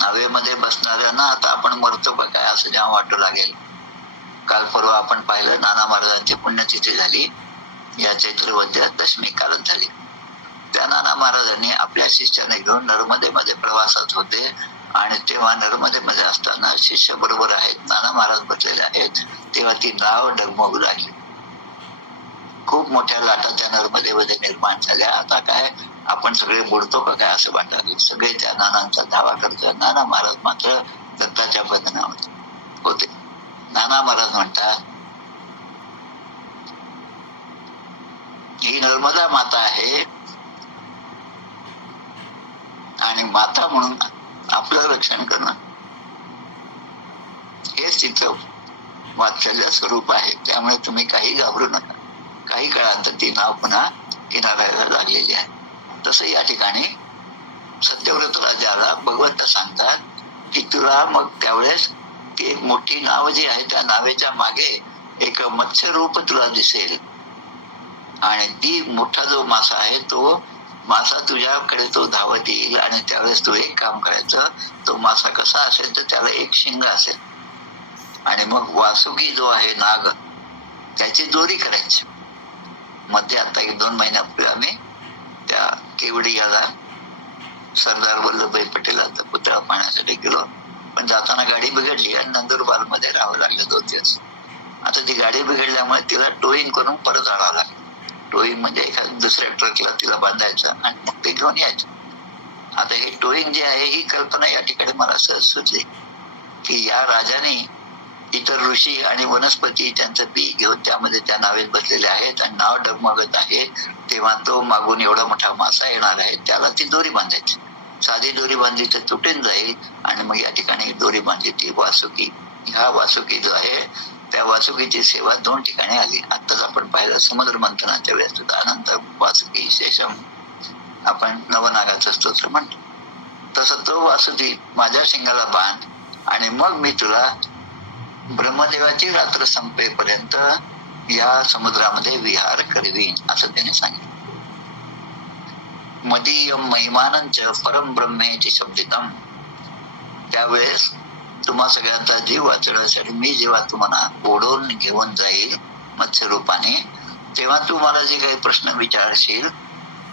नावेमध्ये बसणाऱ्यांना आता आपण मरतो का काय असं जेव्हा वाटू लागेल. काल परवा आपण पाहिलं, नाना महाराजांची पुण्यतिथी झाली, या चैत्रवद्य दशमी कालच झाली. त्या नाना महाराजांनी आपल्या शिष्याने घेऊन नर्मदेमध्ये प्रवासात होते. आणि तेव्हा नर्मदेमध्ये असताना शिष्य बरोबर आहेत, नाना महाराज बसलेले आहेत, तेव्हा ती नाव डगमगू लागली. खूप मोठ्या लाटा त्या नर्मदेमध्ये निर्माण झाल्या. आता काय आपण सगळे बुडतो का काय असं वाटायला. सगळे त्या नानांचा धावा करतात. नाना महाराज मात्र दत्ताच्या बंधनावर होते. नाना महाराज म्हणतात, ही नर्मदा माता आहे आणि माता म्हणून आपलं रक्षण करणं हेच तिचं वात्सल्य स्वरूप आहे. त्यामुळे तुम्ही काही घाबरू नका. काही काळानंतर ती नाव पुन्हा किनाऱ्याला लागलेली आहे. तसं या ठिकाणी सत्यव्रत राजाला भगवंत सांगतात की तुला मग त्यावेळेस ती एक मोठी नाव जी आहे, त्या नावेच्या मागे एक मत्स्य रूप तुला दिसेल. आणि ती मोठा जो मासा आहे, तो मासा तुझ्याकडे तो धावत येईल. आणि त्यावेळेस तू एक काम करायचं, तो मासा कसा असेल तर त्याला एक शिंग असेल. आणि मग वासुकी जो आहे नाग, त्याची दोरी करायची. मध्ये आता 1-2 महिन्यापूर्वी आम्ही त्या केवडियाला सरदार वल्लभभाई पटेलांचा पुतळा पाहण्यासाठी गेलो. पण जाताना गाडी बिघडली आणि नंदुरबार मध्ये राहावं लागलं 2 दिवस. आता ती गाडी बिघडल्यामुळे तिला टोईंग करून परत आणावं लागलं. टोईंग म्हणजे एखाद्या दुसऱ्या ट्रकला तिला बांधायचं आणि मग ते घेऊन यायचं. आता हे टोईंग जे आहे, ही कल्पना या ठिकाणी मला सहज सुचली की या राजाने इतर ऋषी आणि वनस्पती त्यांचं बी घेऊन त्यामध्ये त्या नावेत बसलेले आहेत आणि नाव डगमगत आहे. तेव्हा तो मागून एवढा मोठा मासा येणार आहे, त्याला ती दोरी बांधायची. साधी दोरी बांधली तर तुटून जाईल. आणि मग या ठिकाणी दोरी बांधली ती वासुकी. हा वासुकी जो आहे, त्या वासुकीची सेवा 2 ठिकाणी आली. आताच आपण पाहिलं समुद्र मंथनाच्या वेळेस सुद्धा अनंत वासुकी शेषम आपण नवनागाचं स्तोत्र म्हणतो. तसं तो वासुकी माझ्या शिंगाला बांध आणि मग मी तुला ब्रह्मदेवाची रात्र संपेपर्यंत या समुद्रामध्ये विहार करवीन असं त्याने सांगितलं. मदीयम महिमानंच परम ब्रह्मेची शब्दितम. त्यावेळेस तुम्हा सगळ्यांचा जीव वाचवण्यासाठी मी जेव्हा तुम्हाला ओढून घेऊन जाईल मत्स्य रूपाने, तेव्हा तू मला जे काही प्रश्न विचारशील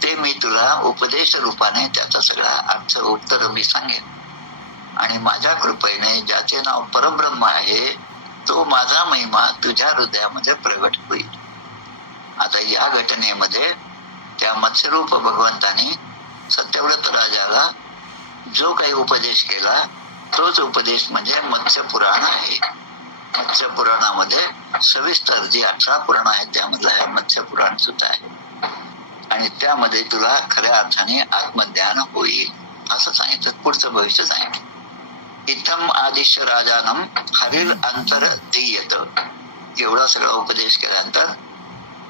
ते मी तुला उपदेश रूपाने त्याचा सगळा अर्थ उत्तर मी सांगेन. आणि माझ्या कृपेने ज्याचे नाव परब्रह्म आहे, तो माझा महिमा तुझ्या हृदयामध्ये प्रगट होईल. आता या घटनेमध्ये त्या मत्स्यरूप भगवंताने सत्यव्रत राजाला जो काही उपदेश केला, तोच उपदेश म्हणजे मत्स्य पुराण आहे. मत्स्य पुराणामध्ये सविस्तर जी 18 पुराण आहेत त्यामधलं हे मत्स्य पुराण सुद्धा आहे. आणि त्यामध्ये तुला खऱ्या अर्थाने आत्मज्ञान होईल असं सांगितलं. पुढचं भविष्य सांगितलं. इथम आदिश्य राजानम हरिल अंतर दीयत. एवढा सगळा उपदेश केल्यानंतर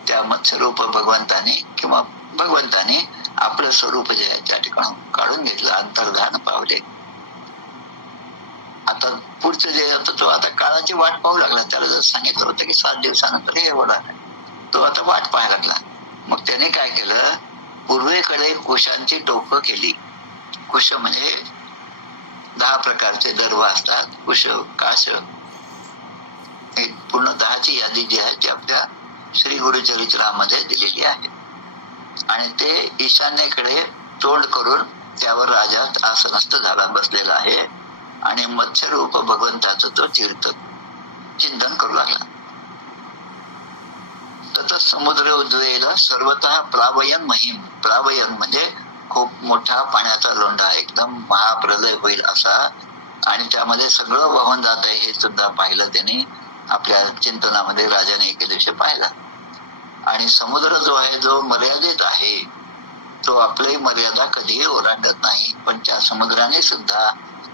त्या मत्स्यरूप भगवंताने किंवा भगवंताने आपलं स्वरूप जे आहे त्या ठिकाणी काढून घेतलं, अंतर्धान पावले. आता पुढचं जे होतं तो आता काळाची वाट पाहू लागला. त्याला जर सांगितलं होतं की 7 दिवसानंतर हे होणार आहे, तो आता वाट पाहायला लागला. मग त्याने काय केलं, पूर्वेकडे कुशांची टोकं केली. कुश म्हणजे 10 प्रकारचे दर्भ असतात, कुश, काश, ही पूर्ण 10ची यादी जी आहे ती आपल्या श्री गुरुचरित्रामध्ये दिलेली आहे. आणि ते ईशान्येकडे तोंड करून त्यावर राजा आसनस्थ झाला बसलेला आहे आणि मत्स्यरूप भगवंताचं तो चिंतन करू लागला. ततच समुद्र उद्वेला सर्वतः प्लावयन महिम. प्लावयन म्हणजे खूप मोठा पाण्याचा लोंढा, एकदम महाप्रलय होईल असा, आणि त्यामध्ये सगळं वाहून जात आहे हे सुद्धा पाहिलं त्याने आपल्या चिंतनामध्ये. राजाने एके दिवशी पाहिला. आणि समुद्र जो आहे, जो मर्यादित आहे, तो आपली मर्यादा कधीही ओलांडत नाही, पण त्या समुद्राने सुद्धा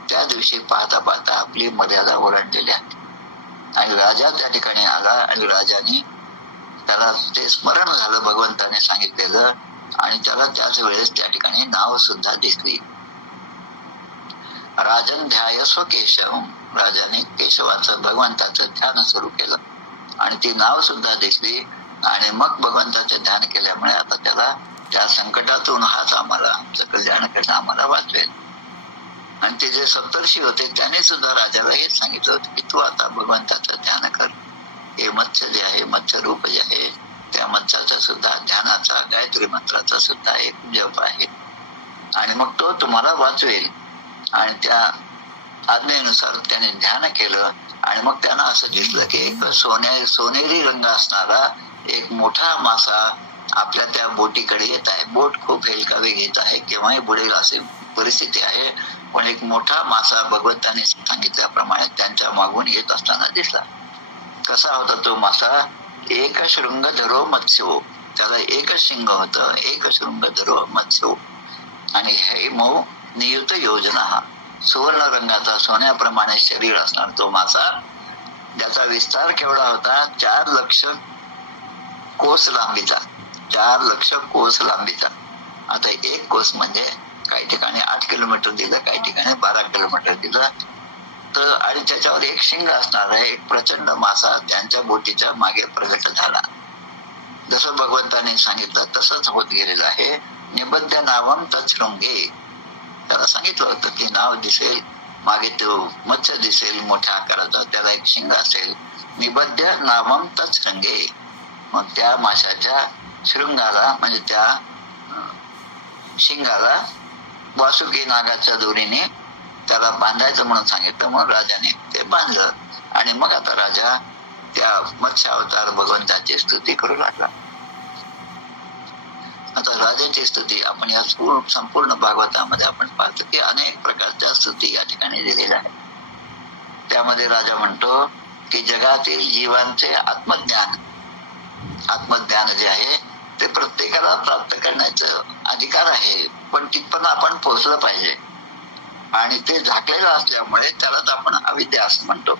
त्या दिवशी पाहता पाहता आपली मर्यादा ओलांडलेली आहे. आणि राजा त्या ठिकाणी आला आणि राजाने त्याला ते स्मरण झालं भगवंताने सांगितलेलं, आणि त्याला त्याच वेळेस त्या ठिकाणी नाव सुद्धा दिसली. राजन ध्यायस्व केशव. राजाने केशवाचं, भगवंताचं ध्यान सुरू केलं आणि ती नाव सुद्धा दिसली. आणि मग भगवंताचं ध्यान केल्यामुळे आता त्याला त्या संकटातून हाच आम्हाला, आमचं कल्याण करणं, आम्हाला वाचवेल. आणि ते जे सप्तर्षी होते त्याने सुद्धा राजाला हेच सांगितलं होतं की तू आता भगवंताचं ध्यान कर. हे मत्स्य जे आहे, मत्स्य रूप जे आहे, त्या मत्स्याचा सुद्धा ध्यानाचा, गायत्री मंत्राचा सुद्धा एक जप आहे, आणि मग तो तुम्हाला वाचवेल. आणि त्या आज्ञेनुसार त्याने ध्यान केलं. आणि मग त्यांना असं दिसलं की एक सोनेरी रंग असणारा एक मोठा मासा आपल्या त्या बोटीकडे येत आहे. बोट खूप हेलकावे घेत आहे, केव्हाही बुडेल अशी परिस्थिती आहे, पण एक मोठा मासा भगवंताने सांगितल्याप्रमाणे त्यांच्या मागून येत असताना दिसला. कसा होता तो मासा? एक शृंगधरो मत्स्यो. त्याला एकच शिंग होतं, एक शृंगधरो मत्स्यो. आणि हे मऊ नियुत योजना, सुवर्ण रंगाचा सोन्याप्रमाणे शरीर असणार तो मासा, ज्याचा विस्तार केवढा होता? 4 लक्ष कोस लांबीचा. 4 लक्ष कोस लांबीचा. आता एक कोस म्हणजे काही ठिकाणी 8 किलोमीटर दिलं, काही ठिकाणी 12 किलोमीटर दिलं. तर आणि त्याच्यावर एक शिंग असणार आहे. एक प्रचंड मासा त्यांच्या बोटीच्या मागे प्रगट झाला. जसं भगवंताने सांगितलं तसंच होत गेलेलं आहे. निबद्ध नावम तत्शृंगे. त्याला सांगितलं होतं की नाव दिसेल, मागे तो मत्स्य दिसेल मोठ्या आकाराचा, त्याला एक शिंग असेल. निबद्ध नावम तत्शृंगे. मग त्या माशाच्या शृंगाला म्हणजे त्या शिंगाला वासुकी नागाच्या दोरीने त्याला बांधायचं म्हणून सांगितलं. मग राजाने ते बांधलं. आणि मग आता राजा त्या मत्स्य अवतार भगवंताची स्तुती करू लागला. आता राजाची स्तुती आपण या संपूर्ण भागवतामध्ये आपण पाहतो की अनेक प्रकारच्या स्तुती या ठिकाणी दिलेल्या आहेत. त्यामध्ये राजा म्हणतो की जगातील जीवांचे आत्मज्ञान जे आहे ते प्रत्येकाला प्राप्त करण्याचं अधिकार आहे, पण तिथपर्यंत आपण पोहोचलं पाहिजे. आणि ते झाकलेलं असल्यामुळे त्यालाच आपण अविद्या असं म्हणतो.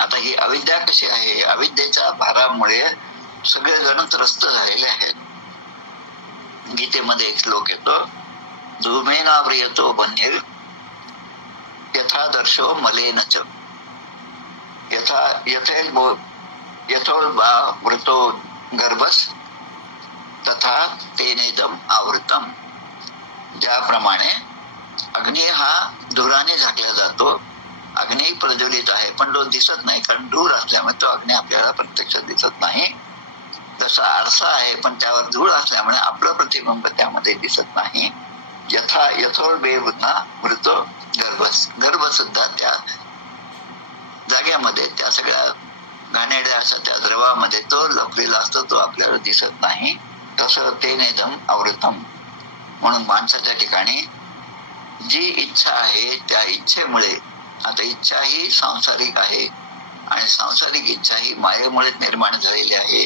आता ही अविद्या कशी आहे? अविद्येच्या भारामुळे सगळेजण त्रस्त झालेले आहेत. गीतेमध्ये एक श्लोक येतो, धूमेनाव्रियतो बन्हीर यथादर्शो मलेनच यथोल्बावृतो गर्भस तथा तेनेदम आवृतम. ज्याप्रमाणे अग्नी हा धुराने झाकला जातो, अग्नी प्रज्वलित आहे पण तो दिसत नाही, कारण धूर असल्यामुळे तो अग्नी आपल्याला प्रत्यक्ष दिसत नाही. जसा आरसा आहे पण त्यावर धूळ असल्यामुळे आपलं प्रतिबिंब त्यामध्ये दिसत नाही. यथोल्बेवृतो गर्भ सुद्धा त्या जाग्यामध्ये, त्या सगळ्या घाणेरड्या अशा त्या द्रवामध्ये तो लपलेला असतो, तो आपल्याला दिसत नाही. तसं ते नेदम आवृतम. म्हणून माणसाच्या ठिकाणी जी इच्छा आहे त्या इच्छेमुळे, आता इच्छा ही सांसारिक आहे आणि सांसारिक इच्छा ही मायेमुळे निर्माण झालेली आहे.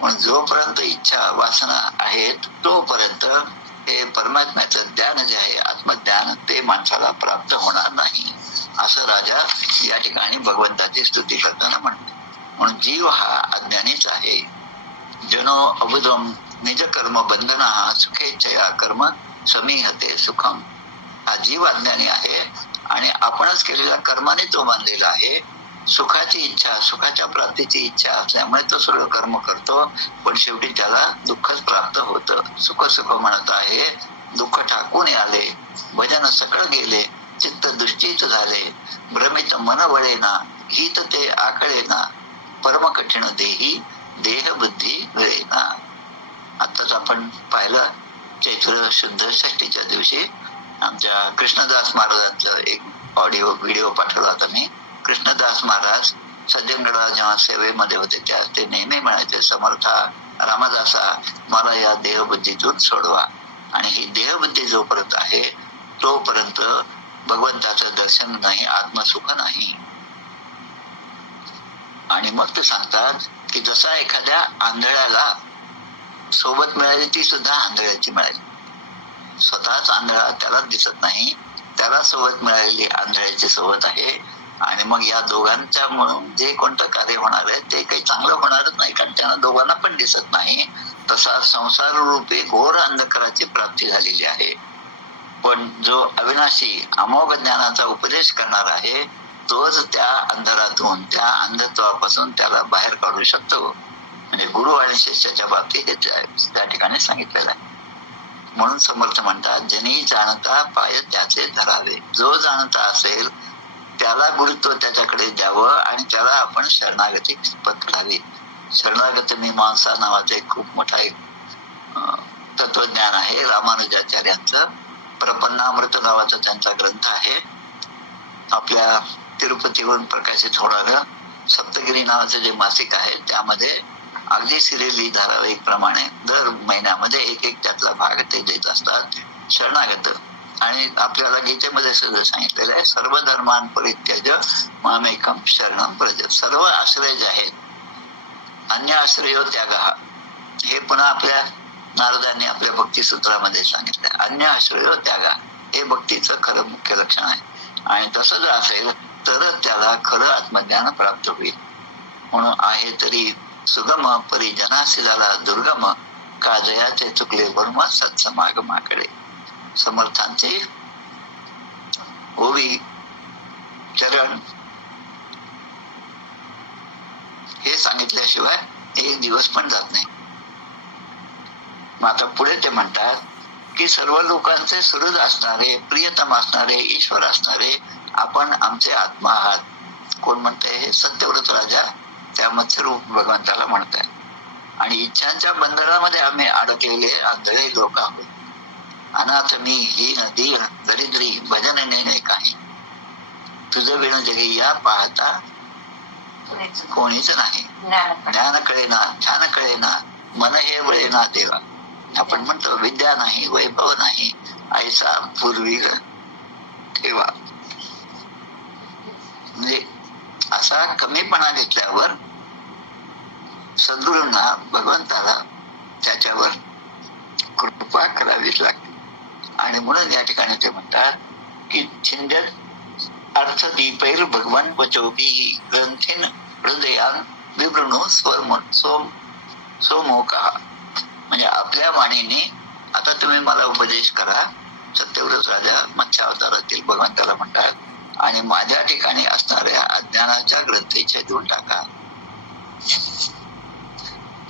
म्हणून जोपर्यंत इच्छा वासना आहेत तोपर्यंत हे परमात्म्याचं ज्ञान जे आहे, आत्मज्ञान, ते माणसाला प्राप्त होणार नाही, असं राजा या ठिकाणी भगवंताची स्तुती करताना म्हणते. म्हणून जीव हा अज्ञानीच आहे. जनो अबुधम निज कर्म बंधना सुखेच्छया कर्म समीहते सुखम. हा जीव अज्ञानी आहे आणि आपणच केलेल्या कर्माने तो बांधलेला आहे. सुखाची इच्छा, सुखाच्या प्राप्तीची इच्छा असल्यामुळे तो सर्व कर्म करतो, पण शेवटी त्याला दुःखच प्राप्त होतं. सुख सुख म्हणत आहे, दुःख ठाकून आले, भजन सकळ गेले, चित्त दुष्टीत झाले, भ्रमित मन वळेना, हित ते आकळेना, परम कठीण देही देह बुद्धी मिळेना. आताच आपण पाहिलं चैत्र शुद्ध षष्टीच्या दिवशी आमच्या कृष्णदास महाराजांचं एक ऑडिओ व्हिडिओ पाठवला होता मी. कृष्णदास महाराज सज्जनगडला जेव्हा सेवेमध्ये होते त्या ते नेहमी म्हणायचे, समर्था रामदासा मला या देहबुद्धीतून सोडवा. आणि ही देहबुद्धी जोपर्यंत आहे तोपर्यंत भगवंताचं दर्शन नाही, आत्मसुख नाही. आणि मग ते सांगतात की जसा एखाद्या आंधळ्याला सोबत मिळाली ती सुद्धा आंधळ्याची मिळाली, स्वतःच आंधळा त्याला दिसत नाही, त्याला सोबत मिळालेली आंधळ्याची सोबत आहे. आणि मग या दोघांच्या म्हणून जे कोणतं कार्य होणार आहे ते काही चांगलं होणारच नाही, कारण त्यांना दोघांना पण दिसत नाही. तसा संसार रूपी घोर अंधकाराची प्राप्ती झालेली आहे. पण जो अविनाशी अमोघ ज्ञानाचा उपदेश करणार आहे तोच त्या अंधारातून, त्या अंधत्वापासून त्याला बाहेर काढू शकतो. म्हणजे गुरु आणि शिष्याच्या बाबतीत त्या ठिकाणी सांगितलेलं आहे. म्हणून समर्थ म्हणतात, जनी जाणता पाय त्याचे धरावे. जो जाणता असेल त्याला गुरुत्व त्याच्याकडे द्यावं आणि त्याला आपण शरणागती पत्करावी. शरणागती मीमांसा नावाचं एक खूप मोठा एक तत्वज्ञान आहे रामानुजाचार्यांचं. प्रपन्नामृत नावाचा त्यांचा ग्रंथ आहे. आपल्या तिरुपतीवरून प्रकाशित होणारं सप्तगिरी नावाचं जे मासिक आहे त्यामध्ये अगदी सिरियली धारावाहिक प्रमाणे दर महिन्यामध्ये एक एक त्यातला भाग ते देत असतात. शरणागत आणि आपल्याला गीतेमध्ये सुद्धा सांगितलेलं आहे, सर्व धर्मान परित्यज मामेकम शरणम प्रज. सर्व आश्रय जे आहेत, अन्य आश्रयो त्यागः, हे पुन्हा आपल्या नारदांनी आपल्या भक्ती सूत्रामध्ये सांगितलं. अन्य आश्रयो त्यागा हे भक्तीचं खरं मुख्य लक्षण आहे. आणि तसं जर असेल तरच त्याला खरं आत्मज्ञान प्राप्त होईल. म्हणून आहे तरी सुगम परिजनासी झाला दुर्गम, का जयाचे चुकले वर्म सत्समागमाकडे. समर्थांचे ओवी चरण हे सांगितल्याशिवाय एक दिवस पण जात नाही. मग आता पुढे ते म्हणतात की सर्व लोकांचे सुहृद असणारे, प्रियतम असणारे, ईश्वर असणारे आपण आमचे आत्मा आहात. कोण म्हणते? सत्यव्रत राजा त्या मत्स्यरूप भगवंताला म्हणतात. आणि इच्छांच्या बंधनामध्ये आम्ही अडकलेले आंधळे लोक आहोत. अनाथ मी, हीन, दीन, दरिद्री, भजन नेणे काही, तुझं विण जगी या पाहता कोणीच नाही. ज्ञान कळेना, ध्यान कळेना, मन हे वळेना देवा. आपण म्हणतो विद्या नाही, वैभव नाही, ऐसा पूर्वी ठेवा. म्हणजे असा कमीपणा घेतल्यावर सद्गुरूंना, भगवंताला त्याच्यावर कृपा करावीच लागते. आणि म्हणून या ठिकाणी ते म्हणतात की छिंद्यत अर्थ दीपैर भगवान वचोभी ग्रंथीन हृदयान विवृणू सोमोका. म्हणजे आपल्या वाणीने आता तुम्ही मला उपदेश करा. सत्यव्रत राजा मत्स्य अवतारातील भगवंताला म्हणतात, आणि माझ्या ठिकाणी असणाऱ्या अज्ञानाच्या ग्रंथी छेदून टाका.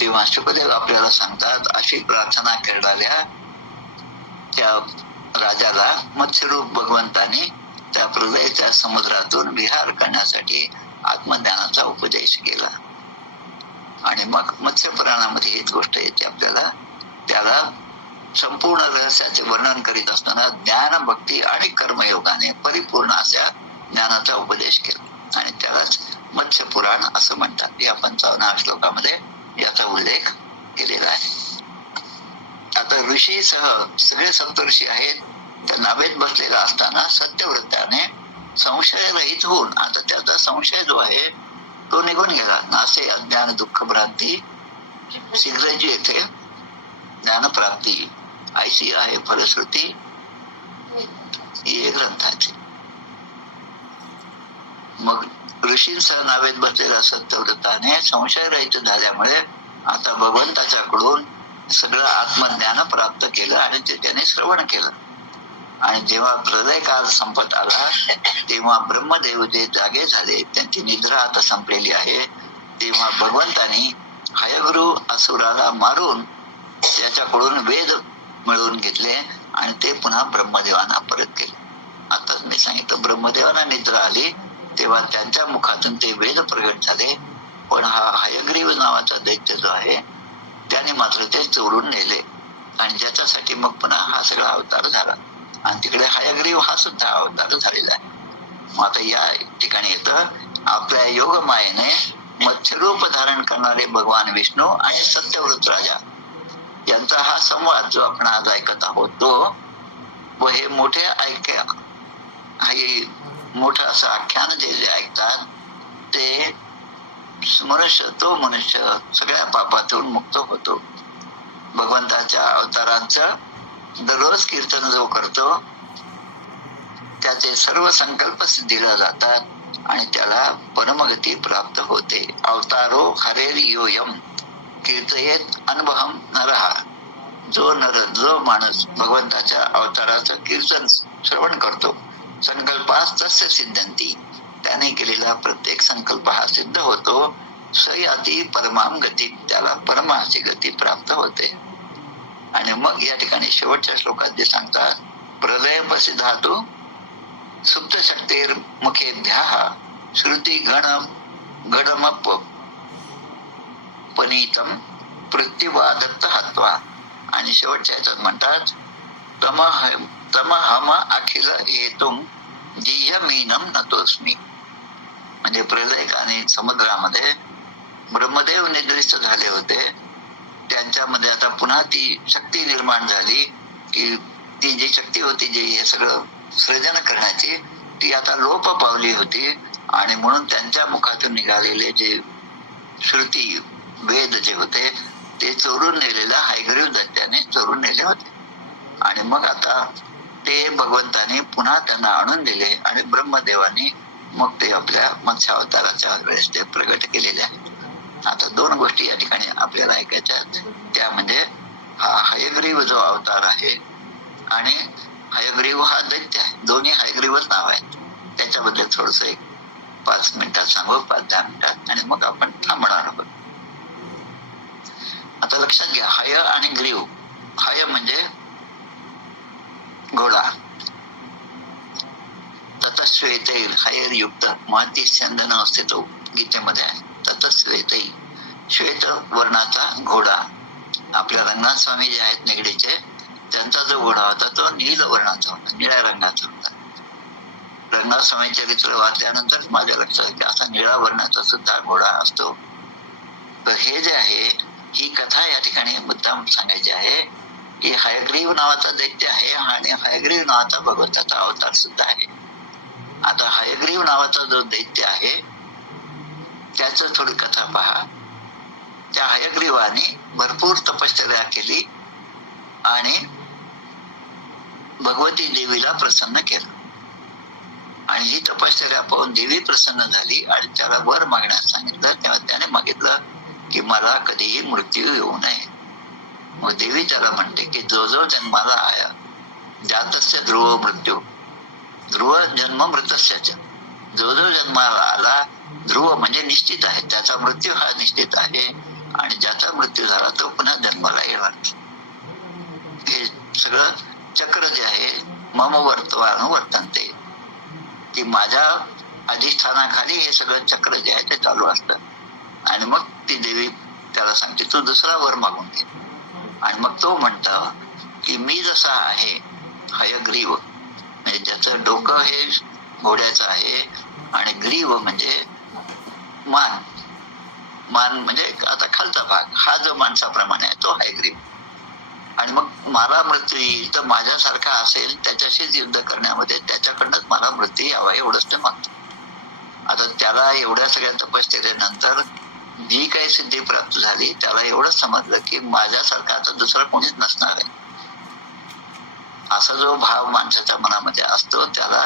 तेव्हा शुकदेव आपल्याला सांगतात, अशी प्रार्थना करणाऱ्या त्या राजाला मत्स्यरूप भगवंताने त्या प्रलयाच्या समुद्रातून विहार करण्यासाठी आत्मज्ञानाचा उपदेश केला. आणि मग मत्स्य पुराणामध्ये हीच गोष्ट येते आपल्याला. त्याला संपूर्ण रहस्याचे वर्णन करीत असताना ज्ञान, भक्ती आणि कर्मयोगाने परिपूर्ण अशा ज्ञानाचा उपदेश केला आणि त्यालाच मत्स्य पुराण असं म्हणतात. या 55व्या श्लोकामध्ये याचा उल्लेख केलेला आहे. आता ऋषीसह सगळे सप्तऋषी आहेत. त्या नावेत बसलेला असताना सत्यव्रताने संशय रहित होऊन, आता त्याचा संशय जो आहे तो निघून गेला. नासे अज्ञान दुःख भ्रांती शीघ्रजी येथे ज्ञानप्राप्ती ऐशी आहे फलश्रुती हे ग्रंथाचे. मग ऋषींसह नावेत बसलेला सत्यव्रताने संशय रहित झाल्यामुळे आता भगवंताच्याकडून सगळं आत्मज्ञान प्राप्त केलं आणि ते त्याने श्रवण केलं. आणि जेव्हा प्रलय काळ संपत आला तेव्हा ब्रह्मदेव जे जागे झाले, त्यांची निद्रा आता संपलेली आहे, तेव्हा भगवंतानी हयग्रीव असुराला मारून त्याच्याकडून वेद मिळवून घेतले आणि ते पुन्हा ब्रह्मदेवांना परत केले. आताच मी सांगितलं, ब्रह्मदेवांना निद्रा आली तेव्हा त्यांच्या मुखातून ते वेद प्रगट झाले, पण हा हयग्रीव नावाचा दैत्य जो आहे त्याने मात्र ते चोरून नेले आणि ज्याच्यासाठी मग पुन्हा हा सगळा अवतार झाला. आणि तिकडे हयग्रीव हा सुद्धा अवतार झालेला आहे. मग आता या ठिकाणी येतं, आपल्या योगमायेने मत्स्यरूप धारण करणारे भगवान विष्णू आणि सत्यव्रत राजा यांचा हा संवाद जो आपण आज ऐकत आहोत तो, व हे मोठे हे मोठं असं आख्यान जे ऐकतात ते मनुष्य सगळ्या पापातून मुक्त होतो. भगवंताच्या अवतारांचं दररोज कीर्तन जो करतो त्याचे सर्व संकल्प सिद्धीला जातात आणि त्याला परमगती प्राप्त होते. अवतारो हरेर योयम कीर्तयेत अनुभवम नरहा. जो माणूस भगवंताच्या अवताराचं कीर्तन श्रवण करतो, संकल्पास तस्य सिद्धंती, त्याने केलेला प्रत्येक संकल्प हा सिद्ध होतो. सयाती परमाम गती, त्याला परमाची गती प्राप्त होते. आणि मग या ठिकाणी शेवटच्या श्लोकात जे सांगतात, प्रलयपसी धातू सुप्त शक्तीर मुखेभ्याः श्रुती गणमप पनीतम पृथ्वीवादत्त हत्वा. आणि शेवटच्या याच्यात म्हणतात, तमहम अखिल हेतुम जिह्यमीनम नतोस्मी. म्हणजे प्रलय आणि समुद्रामध्ये ब्रह्मदेव निद्रिस्त झाले होते, त्यांच्यामध्ये आता पुन्हा ती शक्ती निर्माण झाली की ती जी शक्ती होती जी हे सगळं सृजन करण्याची, ती आता लोप पावली होती. आणि म्हणून त्यांच्या मुखातून निघालेले जे श्रुती वेद जे होते ते चोरून नेलेल्या हयग्रीव दैत्याने चोरून नेले होते. आणि मग आता ते भगवंताने पुन्हा त्यांना आणून दिले आणि ब्रह्मदेवाने मग ते आपल्या मत्स्य अवताराच्या वेळेस ते प्रगट केलेले आहेत. आता दोन गोष्टी या ठिकाणी आपल्याला ऐकायच्या आहेत, त्या म्हणजे हा हयग्रीव जो अवतार आहे आणि हयग्रीव हा दैत्य आहे. दोन्ही हयग्रीवच नाव आहेत. त्याच्याबद्दल थोडस एक 5 मिनिटात सांगू, 5-10 मिनिटात, आणि मग आपण थांबणार आहोत. आता लक्षात घ्या, हय आणि ग्रीव. हय म्हणजे घोडा, ततश्वेतैर हयर्युक्त महती चंदन अस्तित्व गीतेमध्ये आहे. ततश्वेतैर, श्वेत वर्णाचा घोडा. आपल्या रंगनाथ स्वामी जे आहेत निगडीचे, त्यांचा जो घोडा होता तो नील वर्णाचा होता, निळ्या रंगाचा होता. रंगनाथ स्वामी चरित्र वाचल्यानंतर माझ्या लक्षात की असा निळा वर्णाचा सुद्धा घोडा असतो. तर हे जे आहे, ही कथा या ठिकाणी मुद्दाम सांगायची आहे की हयग्रीव नावाचा दैत्य आहे आणि हयग्रीव नावाचा भगवंताचा अवतार सुद्धा आहे. आता हयग्रीव नावाचा जो दैत्य आहे त्याच थोडी कथा पहा. त्या हयग्रीवाने भरपूर तपश्चर्या केली आणि भगवती देवीला प्रसन्न केलं. आणि ही तपश्चर्या पाहून देवी प्रसन्न झाली आणि त्याला वर मागण्यास सांगितलं. तेव्हा त्याने मागितलं की मला कधीही मृत्यू येऊ नये. मग देवी त्याला म्हणते की जो जो जन्माला आया जातस्य ध्रुव मृत्यू, ध्रुव जन्म मृतस्य, जो जो जन्माला आला, ध्रुव म्हणजे निश्चित आहे, त्याचा मृत्यू हा निश्चित आहे आणि ज्याचा मृत्यू झाला तो पुन्हा जन्माला येणार. हे सगळं चक्र जे आहे मम वर्तते, की माझ्या अधिष्ठानाखाली हे सगळं चक्र जे आहे ते चालू असतं. आणि मग ती देवी त्याला सांगते तू दुसरा वर मागून घे. आणि मग तो म्हणतो की मी जसा आहे हयग्रीव, म्हणजे ज्याचं डोकं हे घोड्याचं आहे आणि ग्रीव म्हणजे मान, मान म्हणजे आता खालचा भाग, हा जो माणसाप्रमाणे आहे तो हयग्रीव. आणि मग मला मृत्यू येईल तर माझ्यासारखा असेल त्याच्याशीच युद्ध करण्यामध्ये त्याच्याकडनंच मला मृत्यू यावा एवढंच ते मागतो. आता त्याला एवढ्या सगळ्या तपश्चर्यानंतर जी काही सिद्धी प्राप्त झाली त्याला एवढंच समजलं की माझ्यासारखा आता दुसरा कोणीच नसणार आहे. असा जो भाव माणसाच्या मनामध्ये असतो त्याला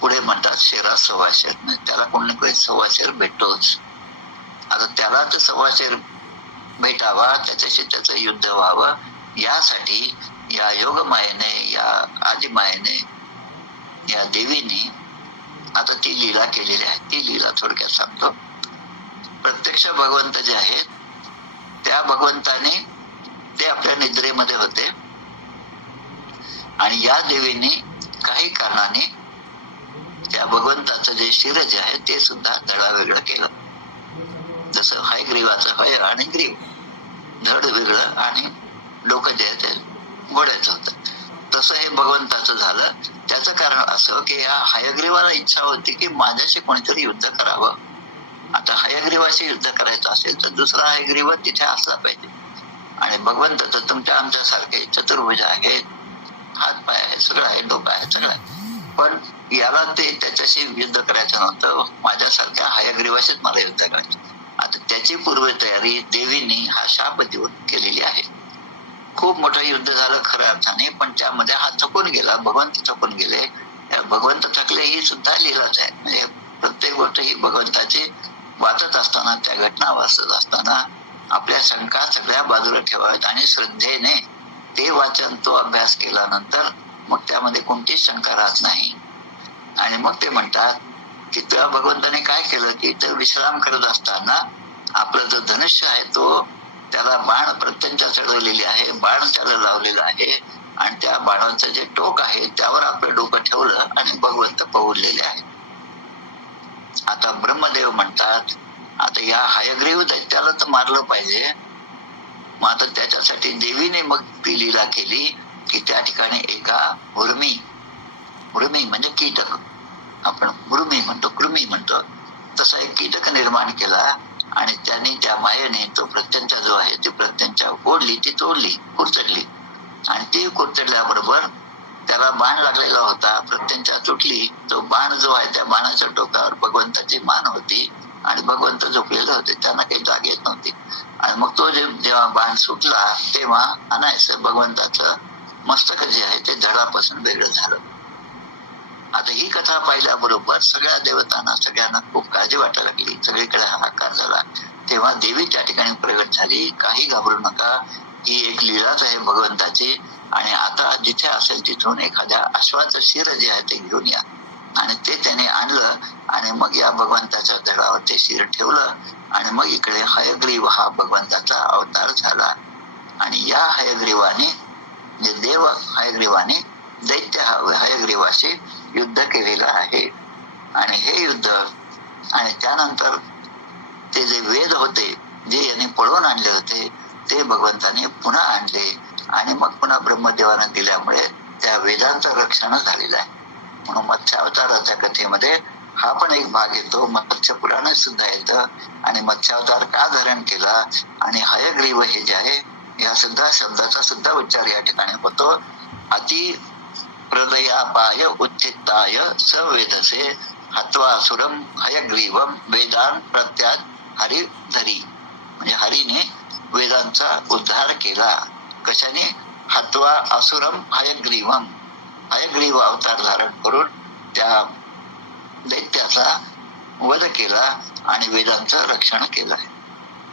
पुढे म्हणतात शेरा सव्वाशेर, त्याला कोणी कोणी सव्वाशेर भेटतोच. आता त्याला तर सव्वाशेर भेटावा, त्याच्याशी त्याचं युद्ध व्हावं, यासाठी या योगमायेने, या आदिमायेने, या देवीने आता ती लीला केलेली आहे. ती लीला थोडक्यात सांगतो. प्रत्यक्ष भगवंत जे आहेत त्या भगवंताने ते आपल्या निद्रेमध्ये होते आणि या देवीने काही कारणाने त्या भगवंताचं जे शिर जे आहे ते सुद्धा धडा वेगळं केलं. जसं हयग्रीवाचं हय आणि ग्रीव, धड वेगळं आणि डोकं जे आहे ते घोड्याचं होतं, तसं हे भगवंताचं झालं. त्याचं कारण असं की या हयग्रीवाला इच्छा होती की माझ्याशी कोणीतरी युद्ध करावं. आता हयग्रीवाशी युद्ध करायचं असेल तर दुसरा हयग्रीव तिथे असला पाहिजे. आणि भगवंत तर तुमच्या आमच्या सारखे चतुर्भुज आहेत, हात पाय आहे, सगळं आहे, डोकं आहे, सगळं आहे. पण याला ते त्याच्याशी युद्ध करायचं नव्हतं, माझ्यासारख्या हयग्रीवाशीच मला युद्ध करायचं. आता त्याची पूर्वतयारी देवींनी हा शाप देऊन केलेली आहे. खूप मोठं युद्ध झालं खऱ्या अर्थाने, पण त्यामध्ये हा थकून गेला, भगवंत थकून गेले. भगवंत थकले ही सुद्धा लीलाच आहे. म्हणजे प्रत्येक गोष्ट ही भगवंताची वाचत असताना, त्या घटना वाचत असताना आपल्या शंका सगळ्या बाजूला ठेवाव्यात आणि श्रद्धेने ते वाचन, तो अभ्यास केल्यानंतर मग त्यामध्ये कोणतीच शंका राहत नाही. आणि मग ते म्हणतात की त्या भगवंताने काय केलं की ते विश्राम करत असताना आपलं जो धनुष्य आहे तो, त्याला बाण प्रत्यंचा चढवलेली आहे, बाण त्याला लावलेला आहे आणि त्या बाणाचं जे टोक आहे त्यावर आपलं डोकं ठेवलं आणि भगवंत पहुडलेले आहे. आता ब्रह्मदेव म्हणतात आता या हयग्रीव दैत्याला तर मारलं पाहिजे. मग आता त्याच्यासाठी देवीने मग ती लीला केली की त्या ठिकाणी एका उर्मी म्हणजे कीटक, आपण कृमी म्हणतो, तसा एक कीटक निर्माण केला आणि त्यांनी त्या मायेने तो प्रत्यंचा जो आहे ती प्रत्यंचा ओढली, ती तोडली, कुरतडली आणि ती कुरतडल्याबरोबर त्याला बाण लागलेला होता, प्रत्यंचा तुटली. तो बाण जो आहे त्या बाणाच्या टोकावर भगवंताची मान होती आणि भगवंत झोपलेले होते, त्यांना काही जाग येत नव्हती. आणि मग तो जेव्हा बाण सुटला तेव्हा अनायास भगवंताचं मस्तक जे आहे ते धडापासून वेगळं झालं. आता ही कथा पाहिल्याबरोबर सगळ्या देवतांना, सगळ्यांना खूप काळजी वाटायला लागली, सगळीकडे हाहाकार झाला. तेव्हा देवी त्या ठिकाणी प्रगट झाली, काही घाबरू नका, ही एक लीलाच आहे भगवंताची आणि आता जिथे असेल तिथून एखाद्या अश्वाचं शिर जे आहे ते घेऊन या. आणि ते त्याने आणलं आणि मग या भगवंताच्या धडावर ते शिर ठेवलं आणि मग इकडे हयग्रीव हा भगवंताचा अवतार झाला. आणि या हयग्रीवाने, म्हणजे देव हयग्रीवाने दैत्य हयग्रीवाशी युद्ध केलेलं आहे. आणि हे युद्ध आणि त्यानंतर ते जे वेद होते जे यांनी पळवून आणले होते ते भगवंताने पुन्हा आणले आणि मग पुन्हा ब्रह्मदेवाने दिल्यामुळे त्या वेदांचं रक्षण झालेलं आहे. म्हणून मत्स्यावताराच्या कथेमध्ये हा पण एक भाग येतो, मत्स्य पुराण सुद्धा येतं. आणि मत्स्यावतार का धारण केला आणि हयग्रीव हे जे आहे या सुद्धा शब्दाचा सुद्धा उच्चार या ठिकाणी होतो. अति प्रदयापाय उत्थिताय सवेदसे हत्वा असुरम हयग्रीवम वेदान प्रत्यात हरिधरी. म्हणजे हरीने वेदांचा उद्धार केला. कशाने? हत्वा असुरम हयग्रीवम, हयग्रीव अवतार धारण करून त्या दैत्याचा वध केला आणि वेदांचं रक्षण केलं.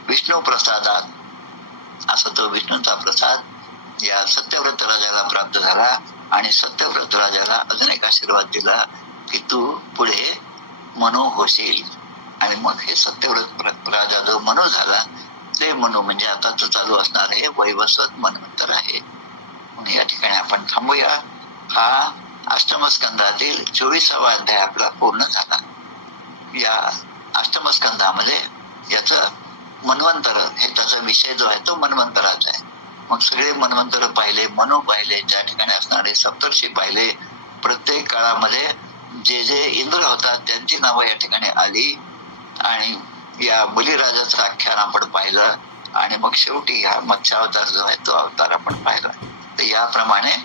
विष्णू प्रसादात असं तो विष्णूचा प्रसाद या सत्यव्रत राजाला प्राप्त झाला आणि सत्यव्रत राजाला अजून एक आशीर्वाद दिला की तू पुढे मनु होशील. आणि मग हे सत्यव्रत राजा जो मनु झाला ते मनु म्हणजे आता तो चालू असणार आहे वैवस्वत मन्वंतर आहे. म्हणून या ठिकाणी आपण थांबूया. हा अष्टमस्कंदातील 24वा अध्याय आपला पूर्ण झाला. या अष्टमस्कंदामध्ये याचं मन्वंतर हे त्याचा विषय जो आहे तो मन्वंतराचा आहे. मग सगळे मन्वंतर पाहिले, मनु पाहिले, त्या ठिकाणी असणारे सप्तर्षी पाहिले. प्रत्येक काळामध्ये जे जे इंद्र होतात त्यांची नावं या ठिकाणी आली आणि या बलिराजाचं आख्यान आपण पाहिलं आणि मग शेवटी हा मत्स्यावतार जो आहे तो अवतार आपण पाहिला. तर याप्रमाणे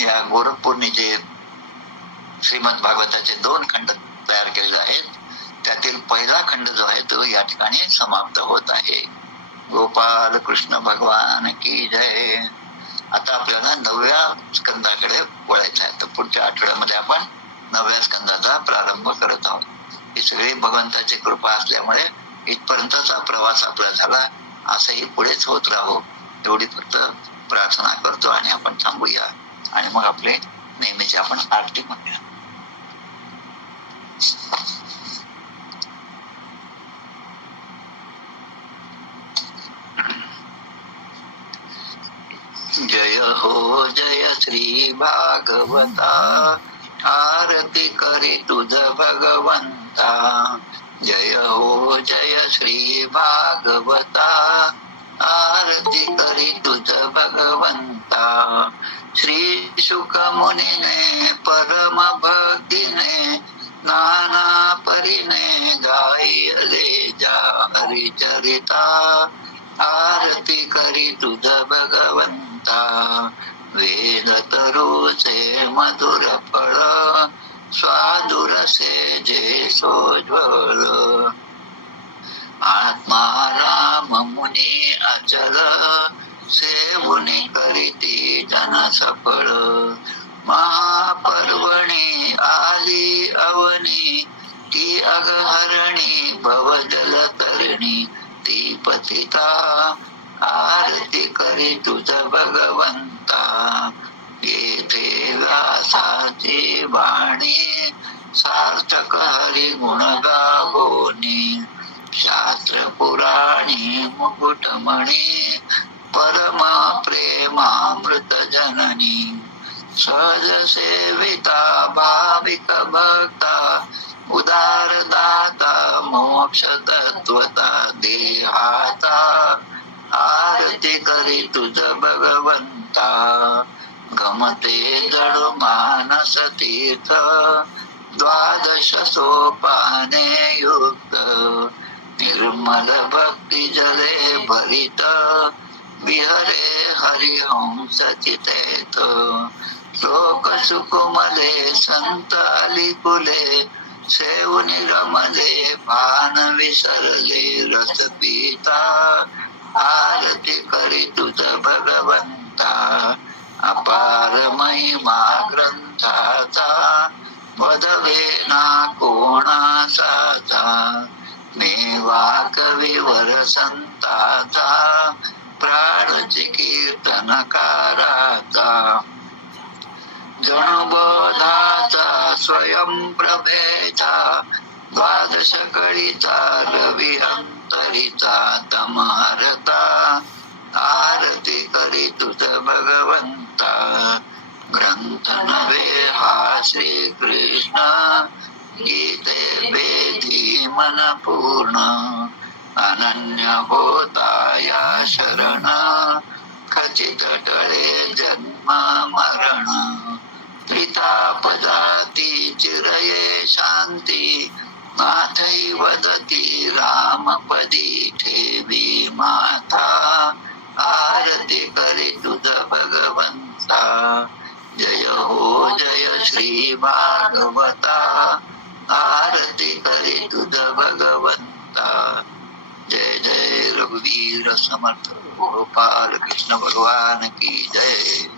या गोरखपूरने जे श्रीमद भागवताचे 2 खंड तयार केलेले आहेत त्यातील पहिला खंड जो आहे तो या ठिकाणी समाप्त होत आहे. गोपाल कृष्ण भगवान की जय. आता आपल्याला 9व्या स्कंदाकडे वळायचं आहे. तर पुढच्या आठवड्यामध्ये आपण 9व्या स्कंदाचा प्रारंभ करत आहोत. ही सगळी भगवंताची कृपा असल्यामुळे इथपर्यंतचा प्रवास आपला झाला. असंही पुढेच होत राहो एवढी फक्त प्रार्थना करतो आणि आपण थांबूया आणि मग आपले नेहमीचे आपण आरती म्हणूया. जय हो जय श्री भागवता, आरती करी तुझ भगवंता. जय हो जय श्री भागवता, आरती करी तुझ भगवंता. श्री शुक मुनीने परम भक्तीने नाना परीने गायले जा हरिचरिता. आरती करी तुझ भगवंता. वेद तरुचे मधुर फळ, स्वादुरसे जे सोज्वळ. आत्मा राम मुनी अचल, सेवुनी करीती जन सफळ. महापर्वणी आली अवनी, ती अगहरणी भवजल तरणी ती पतिता. आरती करी तुझ भगवंता. येथे व्यासाची वाणी, सार्थक हरी गुण गावोनी. शास्त्र पुराणी मुकुटमणी, परम प्रेमामृत जननी. सहज सेविता भाविक भक्ता, उदार दाता मोक्ष तत्वता देहाता. आरती करी तुझ भगवंता. गमते जड मानस तीर्थ, द्वादश सोपाने युक्त. निर्मल भक्ती जले भरित, विहरे हरिहंस चितेत. लोक सुकुमले संत अलिकुले, सेवुनी रमले भान विसरले रस पिता. आरती करी तुझ भगवंता. अपार महिमा ग्रंथाचा, वदवे ना कोणासाचा. मेवा कविवर संताचा, प्राणची कीर्तनकाराचा. जणुबोधाचा स्वयं प्रभेचा, द्वादश कळीचा रवी अंतरीचा तमहरता. आरती करी तुझ भगवंता. ग्रंथ नव्हे हा श्री कृष्ण, गीते वेदी मन पूर्ण. अनन्य होता या शरण, खचित टळे जन्म मरण. त्रिताप जाती चिरये शांती, माथई वदती रामपदी ठेवी माथा. आरती करी तुझ भगवंता. जय हो जय श्री भागवता, आरती करी तुझ भगवंता. जय जय रघुवीर समर्थ गोपाल कृष्ण भगवान की जय.